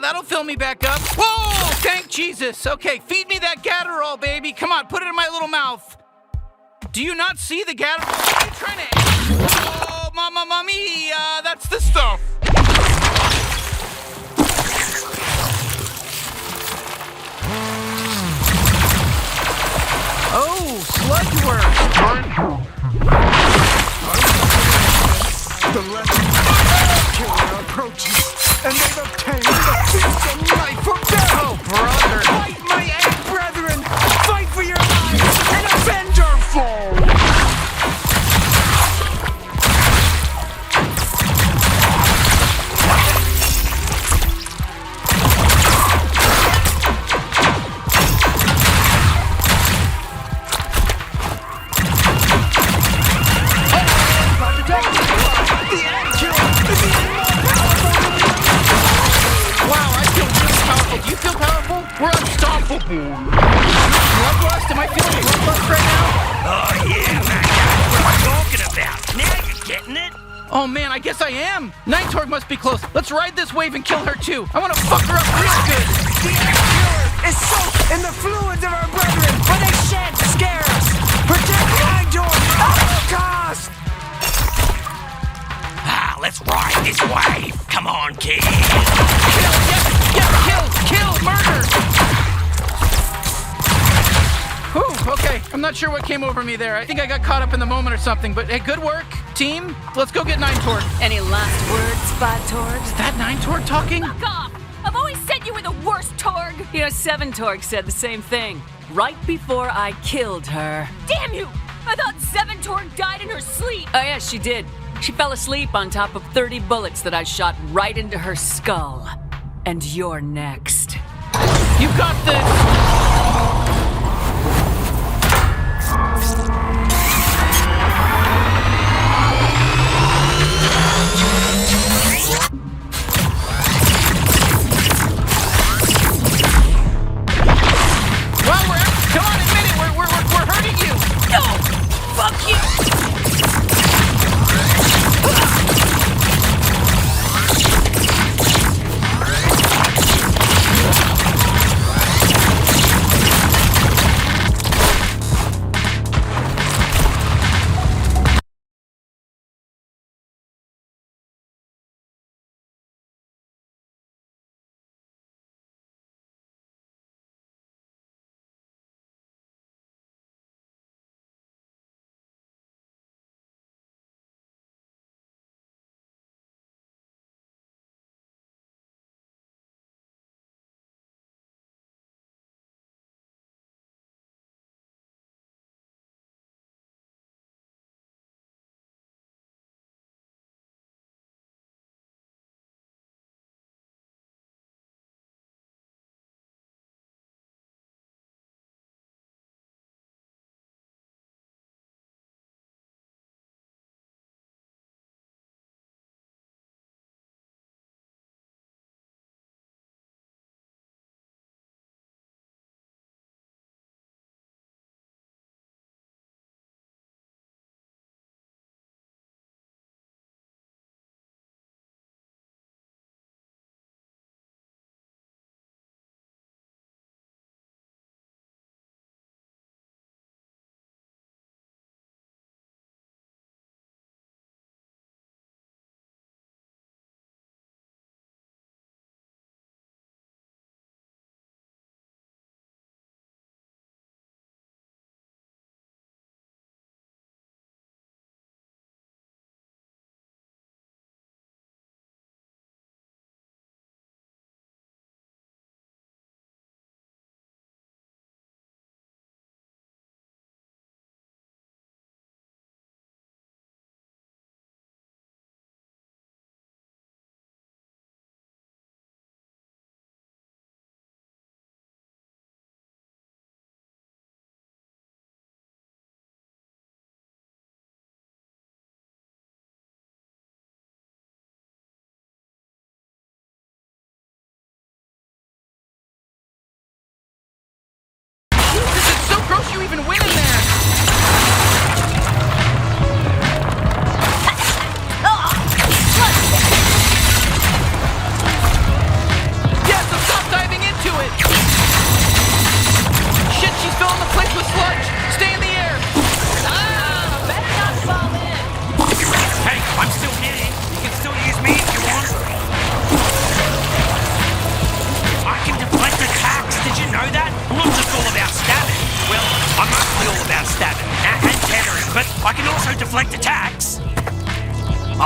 That'll fill me back up. Whoa! Thank Jesus. Okay, feed me that Gatterall, baby. Come on, put it in my little mouth. Do you not see the Gatterall? What are you trying to... Oh, Mamma Mia, that's the stuff. Oh, sludge work. The legend killer approaches, and they've obtained the fearsome knife from death. Oh, brother. Fight, my eight brethren! Fight for your lives and avenge our fall! Do you feel powerful? We're unstoppable. Bloodlust? Am I feeling bloodlust right now? Oh, yeah, man. That's what I'm talking about. Now you're getting it. Oh, man, I guess I am. Nighthawk must be close. Let's ride this wave and kill her, too. I want to fuck her up real good. The air killer is soaked in the fluids of our brethren when they shed scare us. Protect Nighthawk at all costs. Ah, let's ride this wave. Come on, kid. Kill, murder! Whew, okay. I'm not sure what came over me there. I think I got caught up in the moment or something, but hey, good work, team. Let's go get 9-Torg. Any last words, 5-Torg? Is that 9-Torg talking? Fuck off! I've always said you were the worst, Torg! You know, 7-Torg said the same thing. Right before I killed her. Damn you! I thought 7-Torg died in her sleep! Oh yeah, she did. She fell asleep on top of 30 bullets that I shot right into her skull. And you're next. You got this! Well, come on, admit it. We're hurting you. No! Fuck you!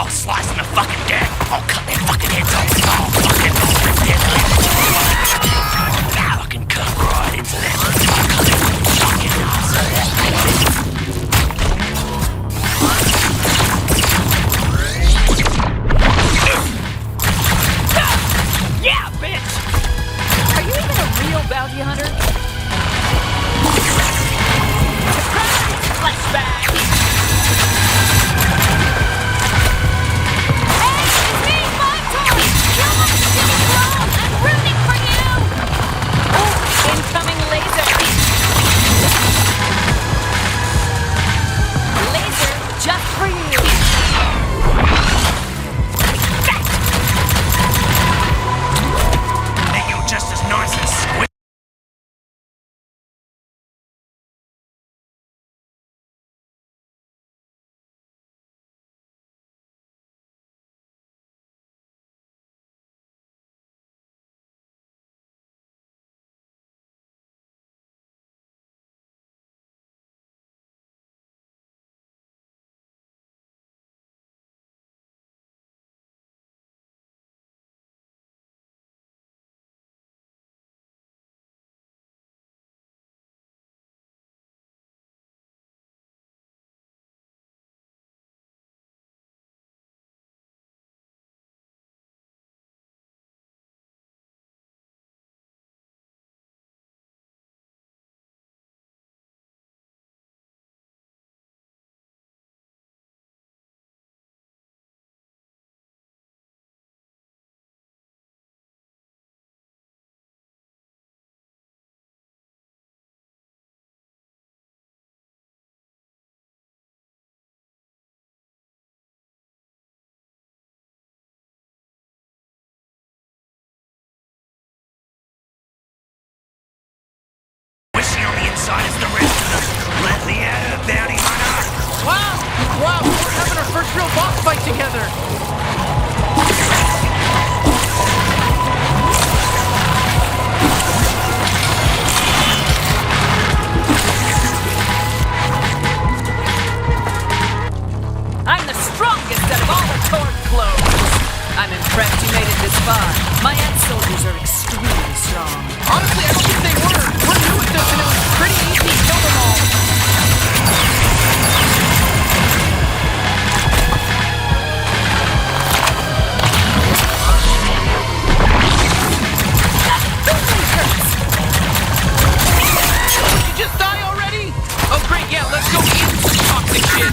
I'll slice them to fucking death. I'll cut their fucking heads off. I'll fucking rip their limbs. Fucking cut right into them. I'll cut their fucking asses. Yeah, bitch! Are you even a real bounty hunter? Surprise! Flashback! Hey, it's me, Montour! Kill my Jimmy Clone! I'm rooting for you! Oh, incoming laser! Laser just for you! Think you're just as nice as Squid. Wishing on the inside is the rest of them. Let me out of bounty hunter. Wow! Wow, we're having our first real boss fight together! I'm the strongest out of all the Torg clones! I'm impressed you made it this far. My ant soldiers are extremely strong. Honestly, I don't think they were. We're new at this, and it was pretty easy to kill them all. Did you just die already? Oh, great, yeah, let's go eat some toxic shit.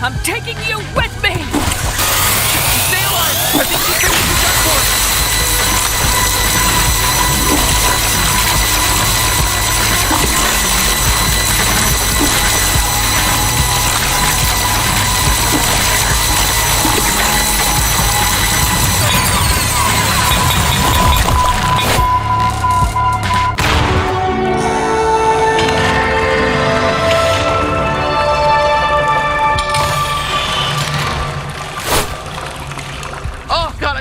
I'm taking you with me! Stay alive! I think she's finished the gun for us!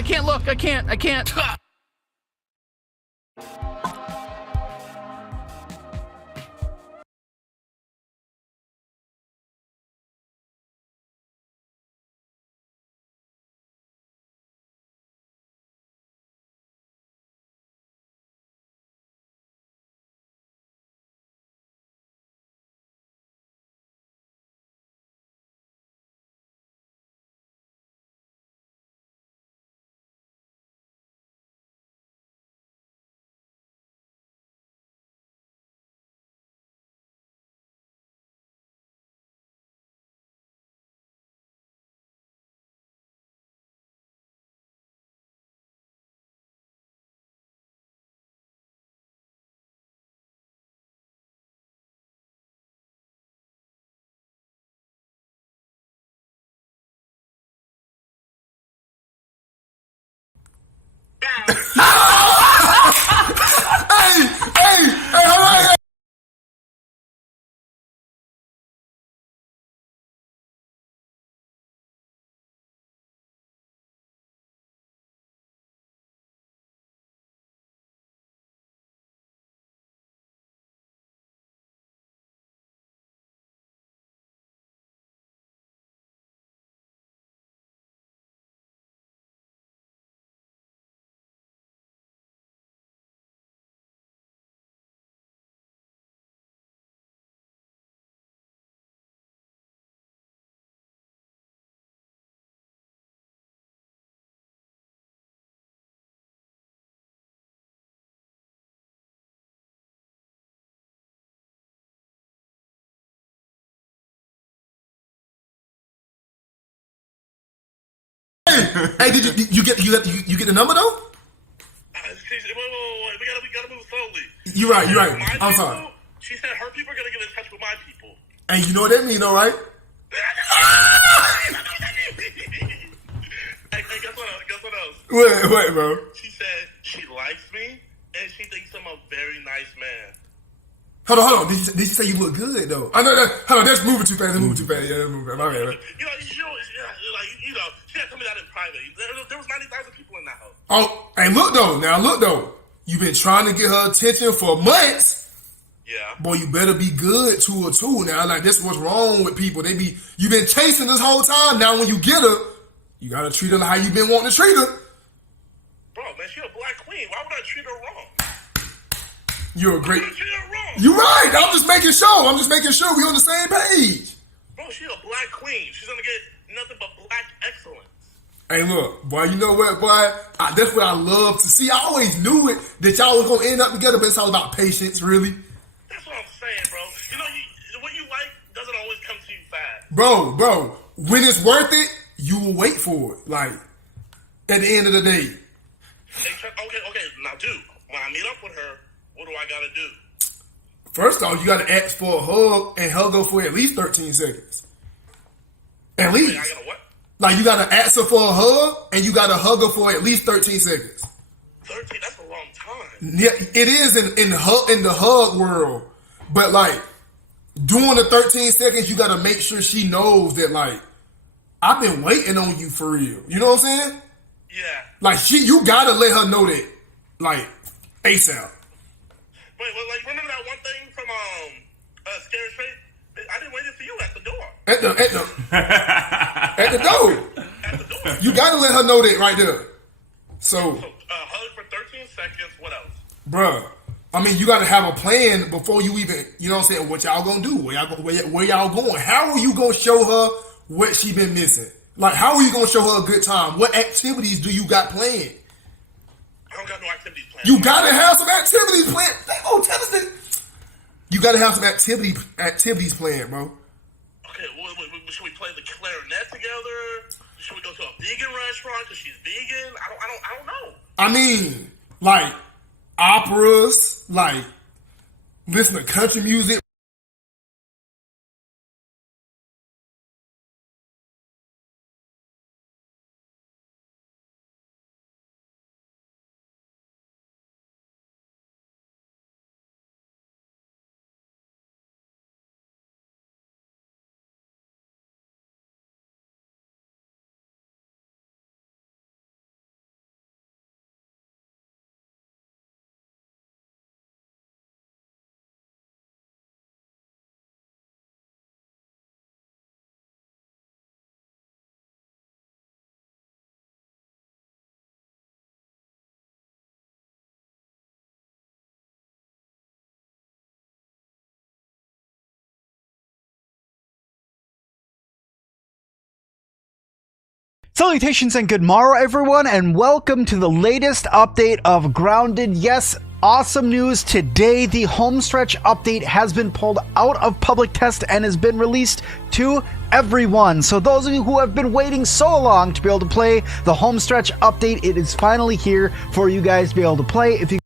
can't look. I can't. Hey, did you get the number though? Wait, we gotta move slowly. You're right. I'm sorry. She said her people are gonna get in touch with my people. And you know what that means, though, right? Hey, guess what else? What, bro? She said she likes me and she thinks I'm a very nice man. Hold on. Did you say you look good though? I know that. Hold on, that's moving too fast. Yeah, that's moving fast. My bad. She had told me that in private. There was 90,000 people in that house. Oh, and look though. You've been trying to get her attention for months. Yeah. Boy, you better be good to her too. Now, like this, what's wrong with people? You've been chasing this whole time. Now, when you get her, you gotta treat her like how you've been wanting to treat her. Bro, man, she a black queen. Why would I treat her wrong? You're a great. You're right. I'm just making sure we on the same page. Bro, she's a black queen. She's gonna get nothing but black excellence. Hey, look, boy, you know what, boy? That's what I love to see. I always knew it that y'all was gonna end up together, but it's all about patience, really. That's what I'm saying, bro. You know, what you like doesn't always come to you fast. Bro, when it's worth it, you will wait for it. Like, at the end of the day. Hey, okay. Now, dude, when I meet up with her, what do I gotta do? First off, you gotta ask for a hug and hug her for at least 13 seconds. At least. I gotta what? Like, you gotta ask her for a hug and you gotta hug her for at least 13 seconds. 13? That's a long time. Yeah, it is in the hug world. But, like, doing the 13 seconds, you gotta make sure she knows that, like, I've been waiting on you for real. You know what I'm saying? Yeah. Like, you gotta let her know that, like, ASAP. Wait, like, remember that one thing from Scary Straight? I didn't wait for you at the door. At the door. At the door. You gotta let her know that right there. So hug for 13 seconds. What else? Bruh, I mean, you gotta have a plan before you even, you know what I'm saying, what y'all gonna do, where y'all going. How are you gonna show her what she been missing? Like, how are you gonna show her a good time? What activities do you got planned? I don't got no activities planned. You gotta have some activities planned. Oh, tell us that. You gotta have some activities planned, bro. Okay, should we play the clarinet together? Should we go to a vegan restaurant because she's vegan? I don't know. I mean, like operas, like listen to country music. Salutations and good morrow, everyone, and welcome to the latest update of Grounded. Yes, awesome news. Today, the homestretch update has been pulled out of public test and has been released to everyone. So those of you who have been waiting so long to be able to play the homestretch update, it is finally here for you guys to be able to play. If you